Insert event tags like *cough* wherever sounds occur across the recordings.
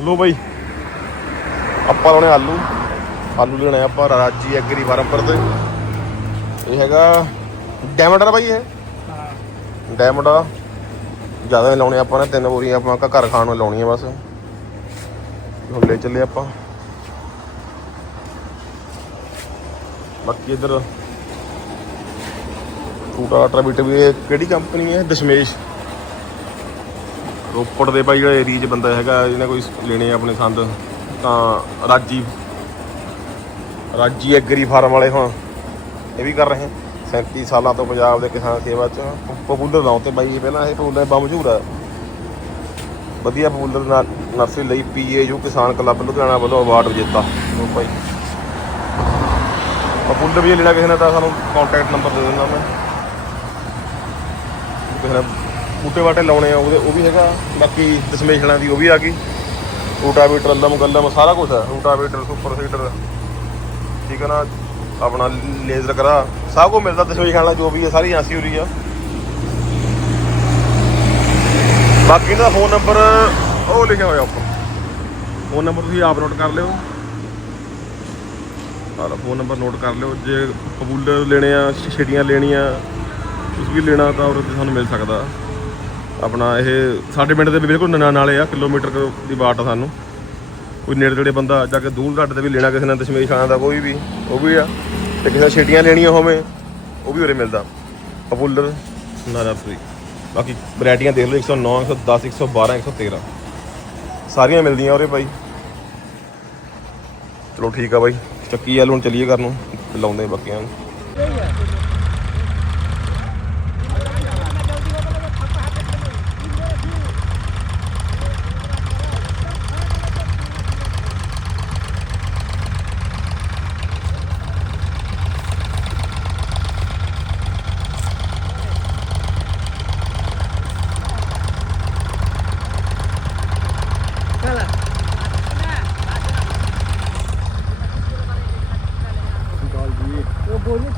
ਲੋ ਬਈ। ਆਪਾਂ ਲਾਉਣੇ ਆਲੂ। ਆਲੂ ਲੈਣੇ ਆਪਾਂ ਰਾਜੀ ਐਗਰੀ ਫਾਰਮ ਪਰ ਤੇ। ਇਹ ਹੈਗਾ ਡਾਇਮੰਡ ਆ ਬਾਈ ਇਹ। ਡਾਇਮੰਡ ਆ ਜ਼ਿਆਦਾ ਲਾਉਣੇ ਆਪਾਂ ਨੇ ਤਿੰਨ ਬੋਰੀਆਂ ਆਪਾਂ ਘਰ ਖਾਣ ਨੂੰ ਲਾਉਣੀਆਂ ਬਸ। ਹੁਣ ਲੈ ਚੱਲੇ ਆਪਾਂ। ਬਾਕੀ ਇਧਰ ਟੂਟਾ ਟਰਬਿਟ ਵੀ ਕਿਹੜੀ ਕੰਪਨੀ ਹੈ ਦਸ਼ਮੇਸ਼। ਰੋਪੜ ਦੇ ਭਾਈ ਜਿਹੜਾ ਏਰੀਆ 'ਚ ਬੰਦਾ ਹੈਗਾ, ਜਿਹਨੇ ਕੋਈ ਲੈਣੇ ਆ ਆਪਣੇ ਸੰਦ, ਤਾਂ ਰਾਜੀ ਰਾਜੀ ਐਗਰੀ ਫਾਰਮ ਵਾਲੇ ਹੁਣ ਇਹ ਵੀ ਕਰ ਰਹੇ 37 ਸਾਲਾਂ ਤੋਂ ਪੰਜਾਬ ਦੇ ਕਿਸਾਨ ਸੇਵਾ 'ਚ ਪਪੂਲਰ ਲਾਉ ਤੇ ਬਾਈ ਇਹ ਪਹਿਲਾਂ ਇਹ ਪਪੂਲਰ ਬਾ ਮਸ਼ਹੂਰ ਆ। ਵਧੀਆ ਪਪੂਲਰ ਨਾ- ਨਰਸਰੀ ਲਈ ਪੀਏਯੂ ਕਿਸਾਨ ਕਲੱਬ ਲੁਧਿਆਣਾ ਵੱਲੋਂ ਅਵਾਰਡ ਜਿੱਤਾ ਲਓ ਭਾਈ ਪਪੂਲਰ ਵੀ ਲੈਣਾ ਕਿਸੇ ਨੇ ਤਾਂ ਸਾਨੂੰ ਕੰਟੈਕਟ ਨੰਬਰ ਦੇ ਦਿੰਦਾ ਮੈਂ। ਕਿਸੇ ਨੇ ਬੂਟੇ ਬਾਟੇ ਲਾਉਣੇ ਆ, ਉਹਦੇ ਉਹ ਵੀ ਹੈਗਾ। ਬਾਕੀ ਦਸ਼ਮੇਸ਼ਲਾਂ ਦੀ ਉਹ ਵੀ ਆ ਗਈ। ਰੂਟਾਵੀਟਰ ਅਲਮ ਗੱਲਮ, ਸਾਰਾ ਕੁਝ ਹੈ ਰੂਟਾਵੀਟਰ ਸੁਪਰ ਸੀਡਰ ਠੀਕ ਹੈ ਨਾ? ਆਪਣਾ ਲੇਜ਼ਰ ਕਰਾ। ਸਭ ਕੁਝ ਮਿਲਦਾ ਦਸ਼ਮੇਸ਼ਲਾਂ ਜੋ ਵੀ ਹੈ ਸਾਰੀ ਆਸੀ ਹੋ ਰਹੀ ਆ। ਬਾਕੀ ਦਾ ਫੋਨ ਨੰਬਰ ਉਹ ਲਿਖਿਆ ਹੋਇਆ ਉੱਪਰ। ਫੋਨ ਨੰਬਰ ਤੁਸੀਂ ਆਪ ਨੋਟ ਕਰ ਲਿਓ। ਸਾਰਾ ਫੋਨ ਨੰਬਰ ਨੋਟ ਕਰ ਲਿਓ। ਜੇ ਕਬੂਲਰ ਲੈਣੇ ਆ ਛਿੜੀਆਂ ਲੈਣੀਆਂ ਕੁਝ ਵੀ ਲੈਣਾ ਤਾਂ ਉਹਦੇ ਤੇ ਸਾਨੂੰ ਮਿਲ ਸਕਦਾ। ਆਪਣਾ ਇਹ ਸਾਡੇ ਪਿੰਡ ਦੇ ਵੀ ਬਿਲਕੁਲ ਨਾਲੇ ਆ ਕਿਲੋਮੀਟਰ ਦੀ ਬਾਟ ਆ ਸਾਨੂੰ। ਕੋਈ ਨੇੜੇ ਤੇੜੇ ਬੰਦਾ ਜਾ ਕੇ ਦੂਰ ਘੱਟ ਤੇ ਵੀ ਲੈਣਾ ਕਿਸੇ ਨੇ ਦਸ਼ਮੇਸ਼ ਆਣਾ ਦਾ ਕੋਈ ਵੀ ਉਹ ਵੀ ਆ। ਤੇ ਕਿਸੇ ਨੇ ਛਿੜੀਆਂ ਲੈਣੀਆਂ ਹੋਵੇ ਉਹ ਵੀ ਉਰੇ ਮਿਲਦਾ। ਪਪੂਲਰ ਨਾਰਾ ਫਰੀ ਬਾਕੀ ਵੈਰਾਈਟੀਆਂ ਦੇਖ ਲਓ 109 110 112 113 ਸਾਰੀਆਂ ਮਿਲਦੀਆਂ ਉਰੇ ਭਾਈ ਚਲੋ ਠੀਕ ਆ ਬਾਈ। ਚੱਕੀ ਵਾਲ ਹੁਣ ਚੱਲੀਏ ਘਰ ਨੂੰ ਲਾਉਂਦੇ ਬਾਕੀਆਂ ਨੂੰ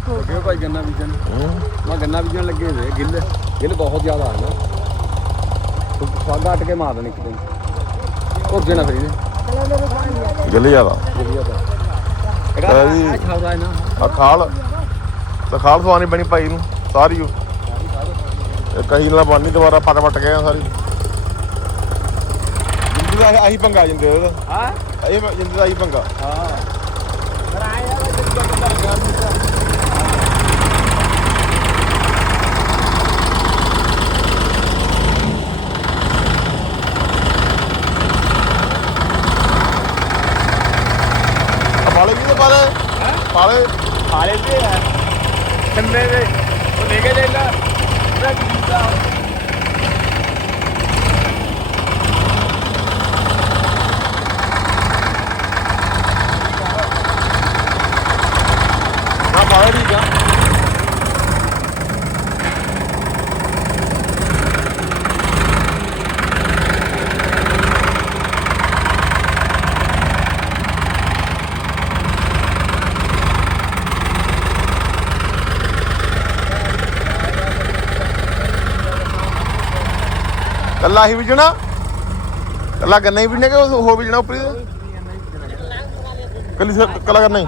ਲੱਗੇ ਭਾਈ ਗੰਨਾ ਬੀਜਣ। ਮੈਂ ਗੰਨਾ ਬੀਜਣ ਲੱਗੇ ਹੋਏ ਗਿੱਲ। ਗਿੱਲ ਬਹੁਤ ਜ਼ਿਆਦਾ ਹੈ ਨਾ। ਸਾਦਾ ਅਟ ਕੇ ਮਾਰ ਦੇਣ ਇੱਕ ਦਿਨ। ਭੁੱਜੇ ਨਾ ਫਿਰ ਇਹਦੇ ਗਿੱਲ ਜ਼ਿਆਦਾ। ਵਧੀਆ ਤਾਂ ਤਾਂ ਜੀ- ਇਹ ਖਾਉਦਾ ਹੈ ਨਾ। ਆ ਖਾਲ। ਤਾਂ ਖਾਲ ਸਵਾਨੀ ਬਣੀ ਭਾਈ ਨੂੰ ਸਾਰੀ ਇਹ ਕਹੀ ਨਾਲ ਬਾਨੀ ਦੁਬਾਰਾ ਪੱਟ ਪੱਟ ਗਏ ਆ ਸਾਰੀ। ਜਿੰਦੀ ਦਾ ਆਹੀ ਪੰਗਾ ਜਿੰਦੇ ਉਹਦਾ ਹਾਂ। ਇਹ ਜਿੰਦੇ ਦਾ ਆਹੀ ਪੰਗਾ। ਹਾਂ। ਆ ਪਾਲੇ ਵੀ ਤੇ ਪਾਲੇ। ਪਾਲੇ। ਹਾਲੇ ਤੇ ਹੈ। ਕੰਨੇ ਦੇ। ਉਹ ਲੈ ਕੇ ਜਾਈਦਾ ਪੂਰਾ ਕੀਤਾ ਹਾਂ ਪਾਲੇ ਠੀਕ ਆ ਕੱਲਾ ਹੀ ਬੀਜਣਾ ਕੱਲਾ ਗੰਨਾ ਹੀ ਬੀਜਣਾ ਕਿ ਉਹ ਹੋ ਬੀਜਣਾ ਉੱਪਰ ਹੀ? ਕੱਲੀ ਸ- ਕੱਲਾ ਕਰਨਾ ਹੀ?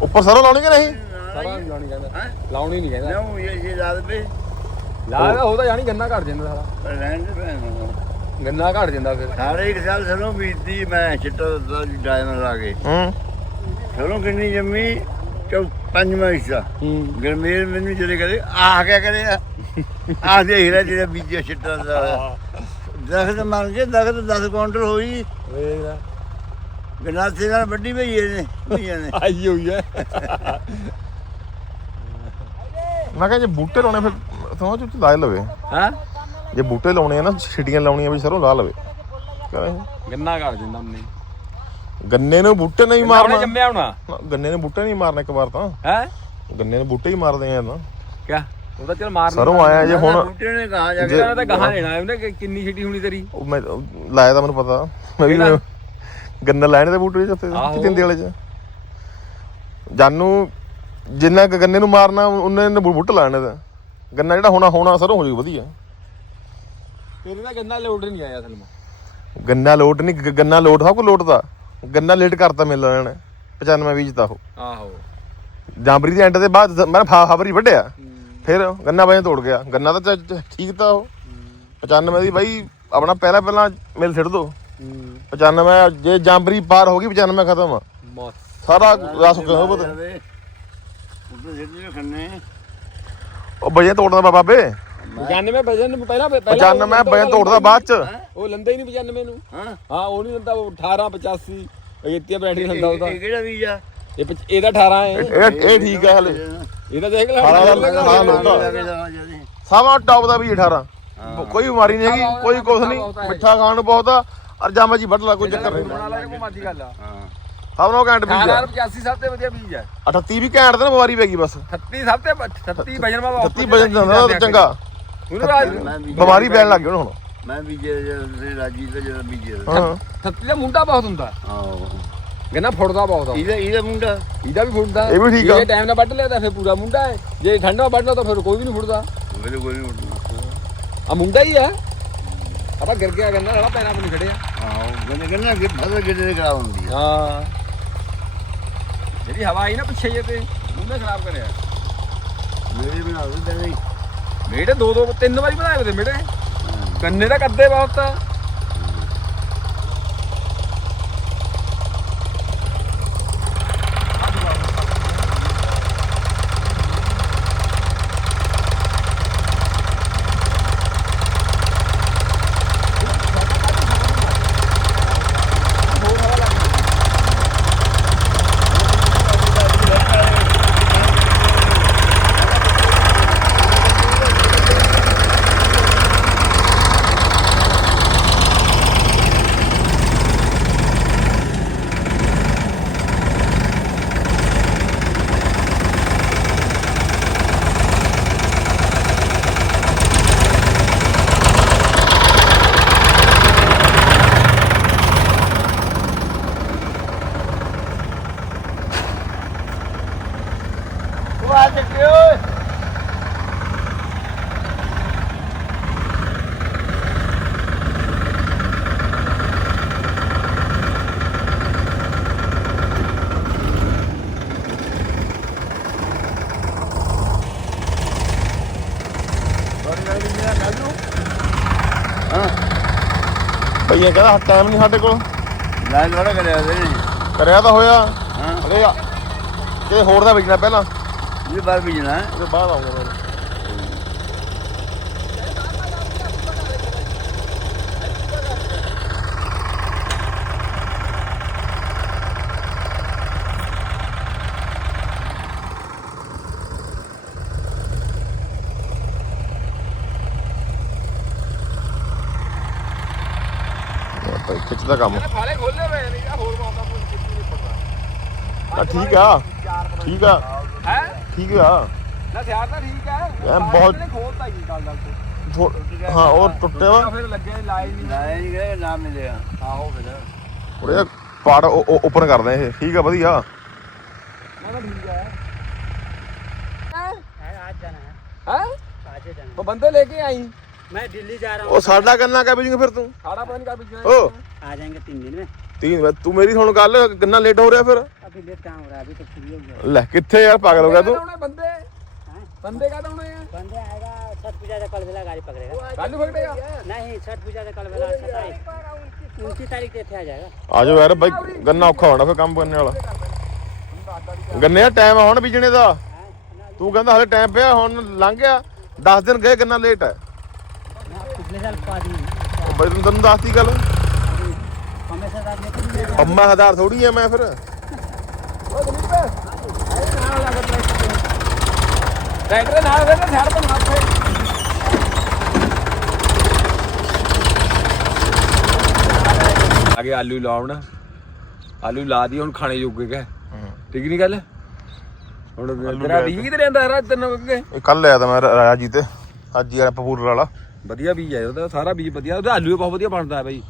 ਉੱਪਰ ਸਰੋਂ ਲਾਉਣੀ ਕਿ ਨਹੀਂ? ਸਾਰਾ ਲਾਉਣੀ ਕਹਿੰਦਾ। ਲਾਉਣੀ ਨਹੀਂ ਕਹਿੰਦਾ। ਕਿਉਂ ਇਹ ਇਹ ਯਾਦ ਪਈ ਲਾ ਉਹਦਾ ਜਾਨੀ ਗੰਨਾ ਘਟ ਜਾਂਦਾ ਸਾਰਾ। ਰਹਿਣ ਦੇ ਭੈਣ ਗੰਨਾ ਘਟ ਜਾਂਦਾ ਫਿਰ। ਸਾਰੇ ਇੱਕ ਸਾਲ ਸਰੋਂ ਬੀਜਦੀ ਮੈਂ ਚਿੱਟਾ ਦਾ ਡਾਇਮੰਡ ਲਾ ਕੇ। ਹੂੰ। ਸਰੋਂ ਕਿੰਨੀ ਜੰਮੀ? ਚੌ ਪੰਜਵਾਂ ਹਿੱਸਾ। ਹੂੰ। ਗਰਮੇਲ ਮੈਨੂੰ ਜਿਹੜੇ ਕਰੇ ਆਹ ਕਿਆ ਕਰੇ ਆ ਦੇਖ ਲੈ ਜਿਹੜਾ ਬੀਜਿਆ ਚਿੱਟਾ ਦਾ। ਦਖਤ ਮੰਨ ਕੇ ਦਖਤ 10 ਕੁਇੰਟਲ ਹੋਈ। ਵੇਖ ਲੈ। ਗਨਾਸੇ ਨਾਲ ਵੱਡੀ ਭਈ ਇਹਨੇ ਭਈਆਂ ਨੇ। ਆਈ ਹੋਈ ਹੈ ਮੈਂ ਕਿਹਾ ਜੇ ਬੂਟੇ ਲਾਉਣੇ ਫਿਰ ਸਮਝ ਉੱਤੇ ਲਾ ਲਵੇ। ਹਾਂ? ਜੇ ਬੂਟੇ ਲਾਉਣੇ ਆ ਨਾ ਛਿੜੀਆਂ ਲਾਉਣੀਆਂ ਵੀ ਸਰੋਂ ਲਾ ਲਵੇ। ਕਹਿੰਦੇ ਗੰਨਾ ਘਟ ਜਾਂਦਾ ਉਹਨੇ। ਗੰਨੇ ਨੂੰ ਬੂਟੇ ਨਹੀਂ ਮਾਰਨਾ। ਜੰਮਿਆ ਹੋਣਾ? ਨਾ, ਗੰਨੇ ਨੂੰ ਬੂਟੇ ਨਹੀਂ ਮਾਰਨਾ ਇੱਕ ਵਾਰ ਤਾਂ। ਹੈ? ਗੰਨੇ ਨੂੰ ਬੂਟੇ ਹੀ ਮਾਰਦੇ ਆ ਨਾ ਕਿਆ? ਉਹਦਾ ਚੱਲ ਮਾਰ ਸਰੋਂ ਆਇਆ ਜੇ ਹੁਣ ਬੂਟੇ ਨੇ ਕਹਾ ਜਾ ਕੇ ਜੇ- ਇਹਨਾਂ ਤਾਂ ਗਾਹਾਂ ਲੈਣਾ ਉਹਨੇ ਕਿ- ਕਿੰਨੀ ਛਿੱਟੀ ਹੋਣੀ ਤੇਰੀ? ਉਹ ਮੈਂ ਉਹ ਲਾਇਆ ਤਾਂ ਮੈਨੂੰ ਪਤਾ। ਮੈਂ ਵੀ ਕਿਹੜਾ? ਗੰਨਾ ਲੈਣੇ ਦੇ ਬੂਟੇ ਜਿੱਤੇ ਆਹੋ। ਤਿੰਦੇ ਵਾਲੇ ਚ। ਜਾਨੂੰ ਜਿੰਨਾ ਕੁ ਗੰਨੇ ਨੂੰ ਮਾਰਨਾ ਉਹਨੇ ਨੇ ਬੂਟੇ ਲਾਣੇ ਦਾ ਗੰਨਾ ਜਿਹੜਾ ਹੋਣਾ ਹੋਣਾ ਸਰੋਂ ਹੋ ਜੂ ਵਧੀਆ। ਤੇਰੇ ਦਾ ਗੰਨਾ ਲੋਡ ਨਹੀਂ ਆਇਆ ਅਸਲ ਗੰਨਾ ਲੋਟ ਨਹੀਂ ਗ- ਗੰਨਾ ਲੋਟ ਸਭ ਕੋ ਲੋਟ ਦਾ ਗੰਨਾ ਲੇਟ ਕਰਤਾ ਮਿਲ ਨੇ 95 ਬੀਜ ਤਾਂ ਉਹ। ਆਹੋ। ਜਾਂਬਰੀ ਦੇ ਐਂਡ ਦੇ ਬਾਅਦ ਮੈਂ ਫਾਵਰੀ ਵੱਢਿਆ। ਫਿਰ ਗੰਨਾ ਬਾਈ ਤੋੜ ਗਿਆ। ਗੰਨਾ ਤਾਂ ਚ- ਚ- ਠੀਕ ਤਾਂ ਉਹ। 95 ਦੀ ਬਾਈ ਆਪਣਾ ਪਹਿਲਾਂ ਪਹਿਲਾਂ ਮਿਲ ਛੱਡ ਦੋ। 95 ਜੇ ਜਾਂਬਰੀ ਪਾਰ ਹੋ ਗਈ 95 ਖਤਮ। ਆ। ਮੌਤ ਸਾਰਾ ਰਸ ਹੋ ਗਿਆ ਪਤਾ ਖੰਨੇ ਉਹ ਬਜੇ ਤੋੜਦਾ ਬਾ- ਬਾਬੇ। 95 ਵਜਨ ਪਹਿਲਾਂ ਪਹਿਲਾਂ 95 ਬਜੇ ਤੋੜਦਾ ਬਾਅਦ ਚ। ਉਹ ਲੰਦਾ ਹੀ ਨਹੀਂ 95 ਨੂੰ। ਹਾਂ। ਹਾਂ ਉਹ ਨਹੀਂ ਲੰਦਾ ਉਹ 18 85 ਅਗੇਤੀਆ ਬੈਟਰੀ ਲੰਦਾ ਉਹਦਾ। ਇਹ ਕਿਹੜਾ ਆ? ਇਹ ਪਚ- ਇਹਦਾ 18 ਹੈ। ਇਹ ਇਹ ਠੀਕ ਆ ਹਲੇ। ਇਹਦਾ ਦੇਖ ਲੈ ਦਾ-। ਸਵਾ ਟੌਪ ਦਾ ਵੀ 18 ਕੋਈ ਬਿਮਾਰੀ ਨਹੀਂ ਹੈਗੀ ਕੋਈ ਕੁਛ ਨਹੀਂ। ਮਿੱਠਾ ਖਾਣ ਨੂੰ ਬਹੁਤ ਆ ਔਰ ਜਾਮਾ ਜੀ ਵੱਢ ਲਾ ਕੋਈ ਚੱਕਰ ਨਹੀਂ। ਬਣਾ ਲੈ ਕੋ ਮਾਜੀ ਗੱਲ ਆ। ਸਭ ਨੂੰ ਘੈਂਟ ਬੀਜ ਆ। 1885 ਸਭ ਤੋਂ ਵਧੀਆ ਬੀਜ ਹੈ 38 ਵੀ ਘੈਂਟ ਤੇ ਨਾ ਬਿਮਾਰੀ ਪੈ ਗਈ ਬਸ। 36 ਸਭ ਤੋਂ 36 ਵਜਨ ਮਾ 38 ਵਜਨ ਜਾਂਦਾ ਤਾਂ ਚੰਗਾ। ਬਿਮਾਰੀ ਪੈਣ ਲੱਗ ਗਈ ਹੁਣ। ਮੈਂ ਬੀਜੇ ਜਿਹੜੇ ਰਾਜੀ ਤੇ ਜਿਹੜਾ ਬੀਜੇ ਹਾਂ। 36 ਦਾ ਮੁੰਡਾ ਬਹੁਤ ਹੁੰਦਾ। ਆਹੋ ਗੰਨਾ ਫੁੱਟਦਾ ਬਹੁਤ। ਆ ਇਹਦਾ ਇਹਦਾ ਮੁੰਡਾ। ਇਹਦਾ ਵੀ ਫੁੱਟਦਾ। ਇਹ ਵੀ ਠੀਕ ਆ। ਜੇ ਟਾਈਮ ਨਾਲ ਵੱਢ ਲਿਆ ਤਾਂ ਫਿਰ ਪੂਰਾ ਮੁੰਡਾ ਹੈ। ਜੇ ਠੰਡਾ ਵੱਢਣਾ ਤਾਂ ਫਿਰ ਕੋਈ ਵੀ ਨਹੀਂ ਫੁੱਟਦਾ। ਮੇਰੇ ਕੋਲ ਨਹੀਂ ਉੱਡਦਾ ਆ ਮੁੰਡਾ ਹੀ ਆ। ਆਪਾਂ ਗਿਰ ਗਿਆ ਗੰਨਾ ਰੜਾ ਪੈਣਾ ਆਪਣੀ ਖੜਿਆ। ਆਹੋ ਕਹਿੰਦੇ ਕਹਿੰਦਾ ਕਿ ਫਸਲ ਕਿਤੇ ਦੇ ਖਰਾਬ ਹੁੰਦੀ ਆ। ਹਾਂ। ਜਿਹੜੀ ਹਵਾ ਆਈ ਨਾ ਪਿੱਛੇ ਜੇ ਤੇ ਉਹਨੇ ਖਰਾਬ ਕਰਿਆ। ਮੇਰੇ ਬਣਾ ਦਿੰਦੇ ਨਹੀਂ ਮੇੜੇ ਦੋ ਦੋ ਤਿੰਨ ਵਾਰੀ ਬਣਾਏ ਉਹਦੇ ਮੇੜੇ ਗੰਨੇ ਦਾ ਕੱਦੇ ਬਹੁਤ। ਆ ਉਹ ਆ ਚੱਕੇ ਓਏ ਹਾਂ ਭਈਆ ਕਹਿੰਦਾ ਟਾਈਮ ਨਹੀਂ ਸਾਡੇ ਕੋਲ। ਲੈ ਥੋੜਾ ਕਰਿਆ ਨੇ ਕਰਿਆ ਤਾਂ ਹੋਇਆ। ਹਾਂ। ਹਲੇ ਆ ਕਿਤੇ ਹੋਰ ਦਾ ਵੇਚਣਾ ਪਹਿਲਾਂ। ਇਹ ਬਾਰ ਬੀਜਣਾ। ਹੈ। ਉਹਦੇ ਬਾਅਦ ਆਉਂਗਾ ਦਾ ਕੰਮ। ਆ ਠੀਕ ਆ। ਠੀਕ ਆ। ਹੈ? ਠੀਕ ਆ। ਨਾ ਸਿਆਰ ਤਾਂ ਠੀਕ ਆ। ਐ ਬਹੁਤ ਖੋਲਤਾ ਜੀ ਗੱਲ ਗੱਲ ਤੇ ਹਾਂ ਉਹ ਟੁੱਟਿਆ ਵਾ। ਫਿਰ ਲੱਗਿਆ ਲਾਈ ਨਹੀਂ ਨਹੀਂ ਠੀਕ ਆ ਵਧੀਆ। ਬੰਦੇ ਲੈ ਕੇ ਆਈ। ਮੈਂ ਦਿੱਲੀ ਜਾ ਰਹਾ ਉਹ ਸਾਡਾ ਕੰਨਾ ਕਾ ਬੀਜੂਗਾ ਫਿਰ ਤੂੰ। ਸਾਡਾ ਪਤਾ ਨਹੀਂ ਕਾ ਬੀਜਣਾ आ जाएंगे तीन दिन में ਤੀਨ ਤੂੰ ਮੇਰੀ ਹੁਣ ਗੱਲ ਗੰਨਾ ਲੇਟ ਹੋ ਰਿਹਾ ਫਿਰ अभी लेट कहाँ हो रहा है अभी तो फ्री हो गया ਲੈ ਕਿੱਥੇ ਯਾਰ ਪਾਗਲ ਹੋ ਗਿਆ ਤੂੰ ਬੰਦੇ ਬੰਦੇ ਕਾ ਆਉਣੇ ਆ बंदे आएगा छठ पूजा से कल बेला गाड़ी पकड़ेगा ਕੱਲ ਫੜੇਗਾ नहीं छठ पूजा से कल बेला सत्ताईस उनतीस तारीख के थे आ जाएगा ਆਜੋ ਯਾਰ ਬਾਈ ਗੰਨਾ ਔਖਾ ਹੋਣਾ ਫਿਰ ਕੰਮ ਕਰਨੇ ਵਾਲਾ ਗੰਨੇ ਦਾ ਟਾਈਮ ਆ ਹੁਣ ਬੀਜਣੇ ਦਾ ਤੂੰ ਕਹਿੰਦਾ ਹਲੇ ਟਾਈਮ ਪਿਆ ਹੁਣ ਲੰਘ ਗਿਆ 10 ਦਿਨ ਗਏ ਗੰਨਾ ਲੇਟ ਹੈ मैं पिछले साल पा दी ਬਾਈ ਤੈਨੂੰ ਤੈਨੂੰ ਦੱਸਤੀ ਗੱਲ ਪੰਮੇ ਸਰਦਾਰ ਅੰਮਾ ਹਜ਼ਾਰ ਥੋੜੀ ਆ ਮੈਂ ਫਿਰ। ਓ ਦਲੀਪ ਆਲੂ ਲਾਉਣ ਆਲੂ ਲਾ ਦੀ ਹੁਣ ਖਾਣੇ ਯੋਗ ਹੈ। ਠੀਕ ਨਹੀਂ ਗੱਲ? ਹੁਣ ਤੇਰਾ ਬੀਜ ਕਿਤੇ ਰਹਿੰਦਾ ਰਾ ਤੈਨੂੰ ਅੱਗੇ? ਕੱਲ ਲਿਆ ਤਾਂ ਮੈਂ ਰਾਜਾ ਤੇ। ਅੱਜ ਹੀ ਆ ਪਪੂਲਰ ਵਾਲਾ। ਵਧੀਆ ਬੀਜ ਆਇਆ ਉਹਦਾ ਸਾਰਾ ਬੀਜ ਵਧੀਆ। ਉਹਦਾ ਆਲੂ ਵੀ ਬਹੁਤ ਵਧੀਆ ਬਣਦਾ ਹੈ ਬਾਈ।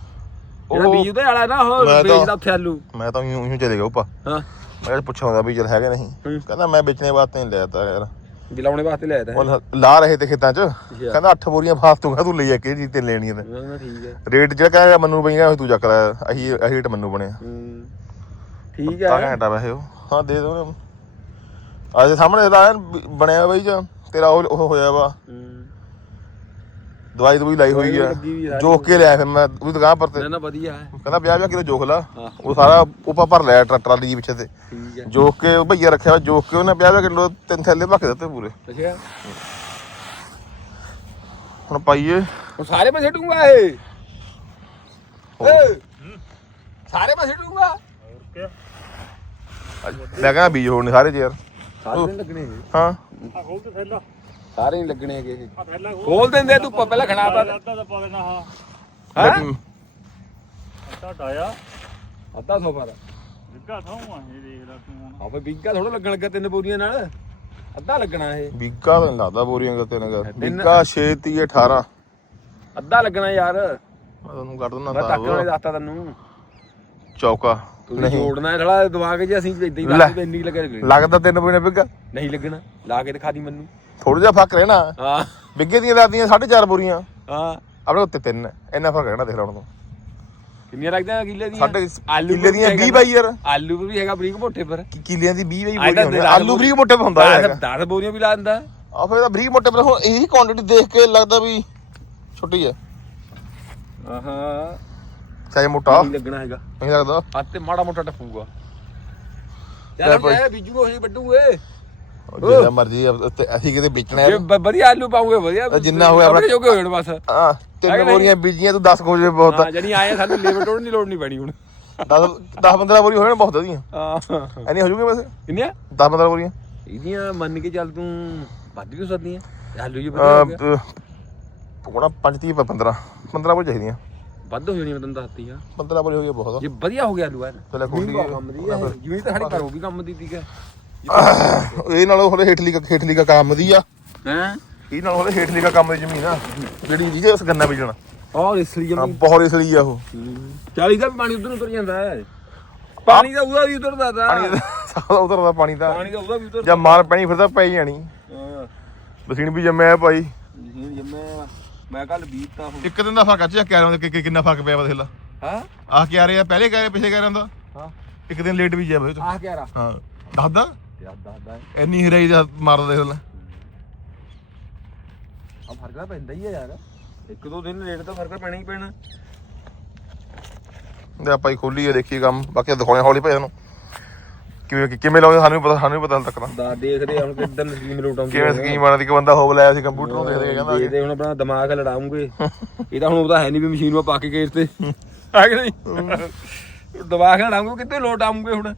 ਜਿਹੜਾ ਬੀਜ ਉਹਦੇ ਵਾਲਾ ਨਾ ਉਹ ਮੈਂ ਤਾਂ- ਉੱਥੇ ਆਲੂ। ਮੈਂ ਤਾਂ ਯੂੰ ਯੂੰ ਚਲੇ ਗਿਆ ਉੱਪਾ ਹਾਂ। ਮੈਂ ਕਿਹਾ ਪੁੱਛਾਂਦਾ ਵੀ ਚਲ ਹੈਗੇ ਨਹੀਂ। ਕਹਿੰਦਾ ਮੈਂ ਵੇਚਣੇ ਵਾਸਤੇ ਨਹੀਂ ਲਿਆ ਤਾ ਯਾਰ। ਵੀ ਲਾਉਣੇ ਵਾਸਤੇ ਲਿਆਇਆ ਉਹ ਤਾਂ ਲਾ- ਲਾ ਰਹੇ ਤੇ ਖੇਤਾਂ 'ਚ। ਕਹਿੰਦਾ 8 ਬੋਰੀਆਂ ਫਾਲਤੂ ਕਹਿੰਦਾ ਤੂੰ ਲਈ ਆ ਕਿਹੜੀ ਚੀਜ਼ ਤੇ ਲੈਣੀ ਤੇ। ਨਾ ਨਾ ਠੀਕ ਹੈ ਰੇਟ ਜਿਹੜਾ ਕਹਿੰਦਾ ਮੰਨੂ ਪਈਆਂ ਉਹ ਤੂੰ ਚੱਕ ਲੈ ਅਹੀ ਅਹੀ ਰੇਟ ਮੰਨੂ ਬਣਿਆ। ਹੂੰ। ਠੀਕ ਤਾਂ ਹੈ ਘੰਟਾ ਵੈਸੇ ਉਹ। ਹਾਂ ਦੇ ਦੋ ਉਹਨੂੰ। ਅੱਜ ਸਾਹਮਣੇ ਦਾ ਐਨ ਬ- ਬਣਿਆ ਬਈ ਜਾਂ ਤੇਰਾ ਉਹ ਉਹ ਹੋਇਆ ਵਾ। ਹੂੰ। ਦਵਾਈ ਦਵਾਈ ਲਾਈ ਹੋਈ ਆ। ਲੱਗੀ ਵੀ ਸਾਰੀ ਜੋਖ ਕੇ ਲਿਆ ਫਿਰ ਮੈਂ ਉਹਦੀ ਦੁਕਾਨ ਪਰ ਤੇ। ਨਾ ਨਾ ਵਧੀਆ ਹੈ। ਕਹਿੰਦਾ 50 50 ਕਿਲੋ ਜੋਖ ਲਾ। ਹਾਂ। ਉਹ ਸਾਰਾ ਉਪਾ ਭਰ ਲਿਆ ਟਰਾ- ਟਰਾਲੀ ਦੀ ਪਿੱਛੇ ਤੇ। ਠੀਕ ਹੈ। ਜੋਖ ਕੇ ਉਹ ਭਈਆ ਰੱਖਿਆ ਹੋਇਆ, ਜੋਖ ਕੇ ਉਹਨੇ 50 50 ਕਿਲੋ ਤਿੰਨ ਥੈਲੇ ਭੱਕ ਦਿੱਤੇ ਪੂਰੇ। ਅੱਛਾ। ਹੁਣ ਪਾਈਏ। ਹੁਣ ਸਾਰੇ ਮੈਂ ਛੱਡੂਗਾ ਇਹ? ਏ ਸਾਰੇ ਮੈਂ ਛੱਡੂਗਾ ਮੈਂ ਕਹਿੰਦਾ ਬੀਜ ਹੋਣੇ ਸਾਰੇ ਚ ਯਾਰ ਸਾਰੇ ਲੱਗਣੇ ਇਹ। ਹਾਂ। ਆ ਖੋਲ ਤੇ ਥੈਲਾ। ਸਾਰੇ ਨਹੀਂ ਲੱਗਣੇ ਹੈਗੇ ਇਹ। ਖੋਲ ਦਿੰਦੇ ਤੂੰ ਪ- ਪਹਿਲਾਂ ਖਣਾ ਪਾ ਅੱਧਾ ਦਾ ਪਾ ਦੇਣਾ ਹਾਂ? ਹੈ ਅੱਧਾ ਡਾਇਆ। ਅੱਧਾ ਸੌ ਪਰ ਵਿੱਗਾ ਥਾਉ ਆ ਇਹ ਦੇਖ ਲੈ ਤੂੰ ਹੁਣ। ਆਪੇ ਬਿੱਗਾ ਥੋੜਾ ਲੱਗਣ ਲੱਗਾ ਤਿੰਨ ਬੋਰੀਆਂ ਨਾਲ। ਅੱਧਾ ਲੱਗਣਾ ਇਹ। ਬੀਕਾ ਤਾਂ ਨੀ ਲੱਗਦਾ ਬੋਰੀਆਂ ਕਰਤੇ ਨੇ ਤਿੰਨ- ਬੀਕਾ 6 30 18 ਅੱਧਾ ਲੱਗਣਾ ਯਾਰ। ਮੈਂ ਤੁਹਾਨੂੰ ਕੱਢ ਦਿੰਦਾ ਮੈਂ ਤੱਕ ਵਾਲੇ ਤਾਂ ਦੱਸਤਾ ਤੈਨੂੰ। ਚੌਕਾ। ਤੂੰ ਨਹੀਂ। ਜੋੜਨਾ ਹੈ ਥੋੜਾ ਦਵਾ ਕੇ ਜੇ ਅਸੀਂ ਇਦਾਂ ਹੀ ਲੈ। ਦੱਸ ਇੰਨੀ ਲੱਗੇ ਲੱਗਦਾ ਤਿੰਨ ਬੋਰੀਆਂ ਬਿੱਗਾ ਨਹੀਂ ਲੱਗਣਾ। ਲਾ ਕੇ ਦਿਖਾ ਦੀ ਮੈਨੂੰ। ਥੋੜਾ ਜਿਹਾ ਫ਼ਰਕ ਰਹਿਣਾ। ਹਾਂ। ਬਿੱਗੇ ਦੀਆਂ ਦਾਦੀਆਂ 4.5 ਬੋਰੀਆਂ। ਹਾਂ। ਆਪਣੇ ਉੱਤੇ ਤਿੰਨ ਹੈ। ਇੰਨਾ ਫ਼ਰਕ ਰਹਿਣਾ ਦੇਖ ਲੈ ਹੁਣ ਤੋਂ। ਕਿੰਨੀਆਂ ਲੱਗਦਾ ਕਿੱਲੇ ਦੀਆਂ? ਸਾਡੇ ਆਲੂ ਕਿੱਲੇ ਦੀਆਂ 20 ਬਾਈ ਯਾਰ। ਆਲੂ ਵੀ ਹੈਗਾ ਬਰੀਕ ਮੋਟੇ ਪਰ। ਕਿ ਕਿੱਲਿਆਂ ਦੀ 20 ਬਾਈ ਬੋਰੀਆਂ ਹੁੰਦੀਆਂ। ਆਲੂ ਬਰੀਕ ਮੋਟੇ ਪਰ ਹੁੰਦਾ ਹੈਗਾ। 10 ਬੋਰੀਆਂ ਵੀ ਲਾ ਦਿੰਦਾ। ਆ ਫਿਰ ਤਾਂ ਬਰੀਕ ਮੋਟੇ ਪਰ ਹੁਣ ਇਹੀ ਕੁਆਂਟੀਟੀ ਦੇਖ ਕੇ ਲੱਗਦਾ ਵੀ ਛੋਟੀ ਹੈ। ਆਹਾ। ਚਾਹੇ ਮੋਟਾ। ਨਹੀਂ ਲੱਗਣਾ ਹੈਗਾ। ਨਹੀਂ ਲੱਗਦਾ। ਹੱਥ ਤੇ ਮਾੜਾ ਮੋਟਾ ਟੱਪੂਗਾ। ਯਾਰ। ਮੈਂ ਬੀਜੂ ਨੂੰ ਅਸੀਂ ਵੱਡੂਗੇ ਜਿਹੜਾ ਮਰਜ਼ੀ ਅਸੀਂ ਕਿਤੇ ਵੇਚਣਾ ਜੇ ਹੈ। ਵਧੀਆ ਆਲੂ ਪਾਉਂਗੇ ਵਧੀਆ। ਜਿੰਨਾ ਹੋਇਆ ਆਪਣਾ- ਆਪਣੇ ਜੋਗੇ ਹੋਣ ਬਸ। ਹਾਂ ਤਿੰਨ? ਬੋਰੀਆਂ ਬੀਜੀਆਂ ਤੂੰ 10 ਕੋਜੇ ਬਹੁਤ ਹਾਂ ਜਣੀ ਆਏ ਸਾਨੂੰ ਲੇਬਰ ਟੋੜਨ ਦੀ ਲੋੜ ਨਹੀਂ ਪੈਣੀ ਹੁਣ। 10 10 15 ਬੋਰੀ ਹੋਣੇ ਬਹੁਤ ਵਧੀਆ। ਹਾਂ। ਐਨੀ ਹੋ ਜੂਗੇ ਵੈਸੇ? ਕਿੰਨੀਆਂ 10 15 ਬੋਰੀਆਂ ਇਹਦੀਆਂ ਮੰਨ ਕੇ ਚੱਲ ਤੂੰ ਵੱਧ ਵੀ ਹੋ ਸਕਦੀਆਂ ਤੇ ਆਲੂ ਜੀ ਵਧੀਆ ਹੋ ਗਿਆ। ਕੋਣਾ 5 30 15 15 ਬੋਰੀ ਚਾਹੀਦੀਆਂ। ਵੱਧ ਹੋ ਜਾਣੀ ਮੈਂ ਤੈਨੂੰ ਦੱਸਤੀ ਆ। 15 ਬੋਰੀ ਹੋ ਗਿਆ ਬਹੁਤ। ਜੇ ਵਧੀਆ ਹੋ ਗਿਆ ਆਲੂ ਐ ਚਲੋ ਕੰਮ ਦੀ ਹੈ ਜਿਵੇਂ ਤਾਂ ਸਾਡੀ ਘਰੋਂ ਵੀ ਕੰਮ ਦੀ ਸੀਗਾ ਇਹ ਨਾਲੋਂ ਹਲੇ ਹੇਠਲੀ ਕਾ ਹੇਠਲੀ ਕਾ ਕੰਮ ਦੀ ਆ। ਹੈ? ਇਹ ਨਾਲ ਹਲੇ ਹੇਠਲੀ ਕਾ ਕੰਮ ਦੀ ਜ਼ਮੀਨ ਆ। ਜਿਹੜੀ ਜੀ ਇਸ ਗੰਨਾ ਬੀਜਣਾ। ਔਰ ਇਸ ਲਈ ਹਾਂ, ਬਹੁਤ ਇਸਲੀ ਆ ਉਹ। ਚਾਲੀ ਦਾ ਵੀ ਪਾਣੀ ਉਧਰ ਉਤਰ ਜਾਂਦਾ ਹੈ। ਪਾਣੀ ਦਾ ਉਹਦਾ ਵੀ ਉਤਰਦਾ ਤਾ। ਪਾਣੀ ਸਾਰਾ ਉਧਰਦਾ ਪਾਣੀ ਦਾ। ਪਾਣੀ ਦਾ ਉਹਦਾ ਵੀ ਉਤਰਦਾ। ਜਾਂ ਮਾਰ ਪੈਣੀ ਫਿਰ ਤਾਂ ਪੈ ਹੀ ਜਾਣੀ। ਹਾਂ। ਬਸੀਨ ਵੀ ਜੰਮਿਆ ਭਾਈ। ਹੁਣ ਜੰਮੇ ਮੈਂ ਕੱਲ ਬੀਤਤਾ ਹੁਣ। ਇੱਕ ਦਿਨ ਦਾ ਫ਼ਰਕ ਆ ਕਰ ਰਿਹਾ ਕਿੰਨਾ ਫ਼ਰਕ ਪਿਆ ਵਾ ਦੇਖ ਲਾ। ਹਾਂ? ਆ ਕੀ ਆ ਰਿਹਾ ਪਹਿਲੇ ਕਹਿ ਰਹੇ ਪਿਛਲੇ ਕਹਿ ਰਿਹਾ ਹਾਂ। ਇੱਕ ਦਿਨ ਲੇਟ ਵੀ ਜਾ ਬਈ ਆਹ ਕਿਆ ਰਾ ਹਾਂ। ਦੱਸਦਾ ਯਾਦ ਦੱਸਦਾ ਇੰਨੀ ਹਿਰਾਈ ਦਾ ਮਾਰਦਾ ਦੇਖ ਲੈ। ਆ ਫ਼ਰਕ ਤਾਂ ਪੈਂਦਾ ਹੀ ਆ ਯਾਰ। ਇੱਕ ਦੋ ਦਿਨ ਰੇਟ ਤਾਂ ਫ਼ਰਕ ਤਾਂ ਪੈਣਾ ਹੀ ਪੈਣਾ। ਤੇ ਆਪਾਂ ਹੀ ਖੋਲੀ ਆ ਦੇਖੀ ਕੰਮ। ਬਾਕੀ ਦਿਖਾਉਣੇ ਹੌਲੀ ਭਾਈ ਸਾਨੂੰ। ਕਿਵੇਂ ਕਿਵੇਂ ਲਾਉਂਦੇ ਸਾਨੂੰ ਵੀ ਪਤਾ ਸਾਨੂੰ ਵੀ ਪਤਾ ਹਾਲੇ ਤੱਕ ਤਾਂ ਦਾ ਦੇਖਦੇ ਆ ਹੁਣ ਕਿੱਦਾਂ ਸਕੀਮ ਲੋਟ ਆਉਂਦੀ ਕਿਵੇਂ ਸਕੀਮ ਬਣਦੀ ਕਿ ਬੰਦਾ ਹੋਬ ਲਾਇਆ ਸੀ ਕੰਪਿਊਟਰ ਨੂੰ ਦੇਖਦੇ ਕਹਿੰਦਾ ਦੇਖਦੇ ਹੁਣ ਆਪਣਾ ਦਿਮਾਗ ਲੜਾਉਂਗੇ। *laughs* ਇਹ ਤਾਂ ਹੁਣ ਉਹਦਾ ਹੈ ਨਹੀਂ ਵੀ ਮਸ਼ੀਨ 'ਮਾ ਪਾ ਕੇ ਗੇਟ ਤੇ। *laughs* ਆ ਕਿ ਨਹੀਂ? ਦਿਮਾਗ ਲੜਾਉਂਗੇ ਕਿੱਥੇ ਲੋਟ ਆਉਂਗੇ ਹੁਣ?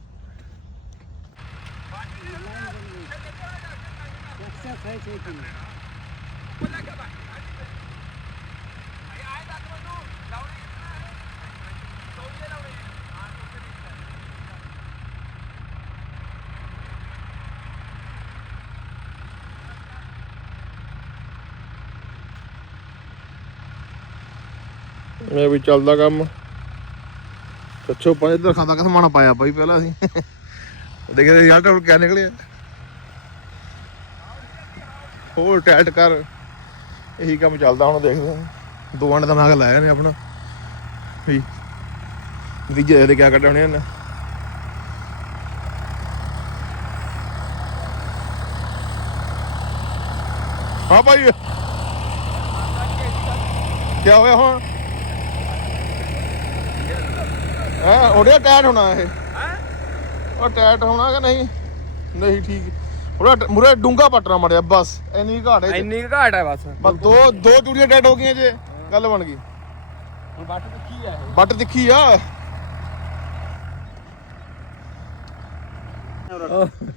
ਇਹ ਵੀ ਚੱਲਦਾ ਕੰਮ। ਅੱਛੋ ਪੰਜ ਇਧਰ ਖਾਂਦਾ ਕਿ ਸਮਾਨ ਪਾਇਆ ਭਾਈ ਪਹਿਲਾਂ ਅਸੀਂ। ਦੇਖਦੇ ਰਿਜ਼ਲਟ ਕਿਆ ਨਿਕਲਿਆ? ਹੋਰ ਟਾਈਟ ਕਰ। ਇਹੀ ਕੰਮ ਚੱਲਦਾ ਹੁਣ ਦੇਖਦੇ ਹਾਂ। ਦੋ ਅੰਡ ਦਿਮਾਗ ਲਾਇਆ ਨੇ ਆਪਣਾ। ਵੀ ਨਤੀਜੇ ਦੇ ਕਿਆ ਕੱਢਣੇ ਨੇ ਹਾਂ ਭਾਈ। ਕਿਆ ਹੋਇਆ ਹੁਣ? ਹਾਂ ਉਹਦੇ ਟਾਇਟ ਹੋਣਾ ਇਹ। ਉਹ ਟਾਇਟ ਹੋਣਾ ਕਿ ਨਹੀਂ? ਨਹੀਂ ਠੀਕ। ਉਹਦਾ ਮੁਰੇ ਡੂੰਗਾ ਪਟਣਾ ਮੜਿਆ ਬਸ। ਐਨੀ ਘਾਟ ਹੈ ਇੰਨੀ ਕੁ ਘਾਟ ਹੈ ਬਸ। ਬਸ ਦੋ ਦੋ ਚੂੜੀਆਂ ਟਾਇਟ ਹੋ ਗਈਆਂ ਜੇ। ਗੱਲ ਬਣ ਗਈ। ਹੁਣ ਬੱਟ ਕੀ ਆ ਇਹ। ਬੱਟ ਦਿਖੀ ਆ।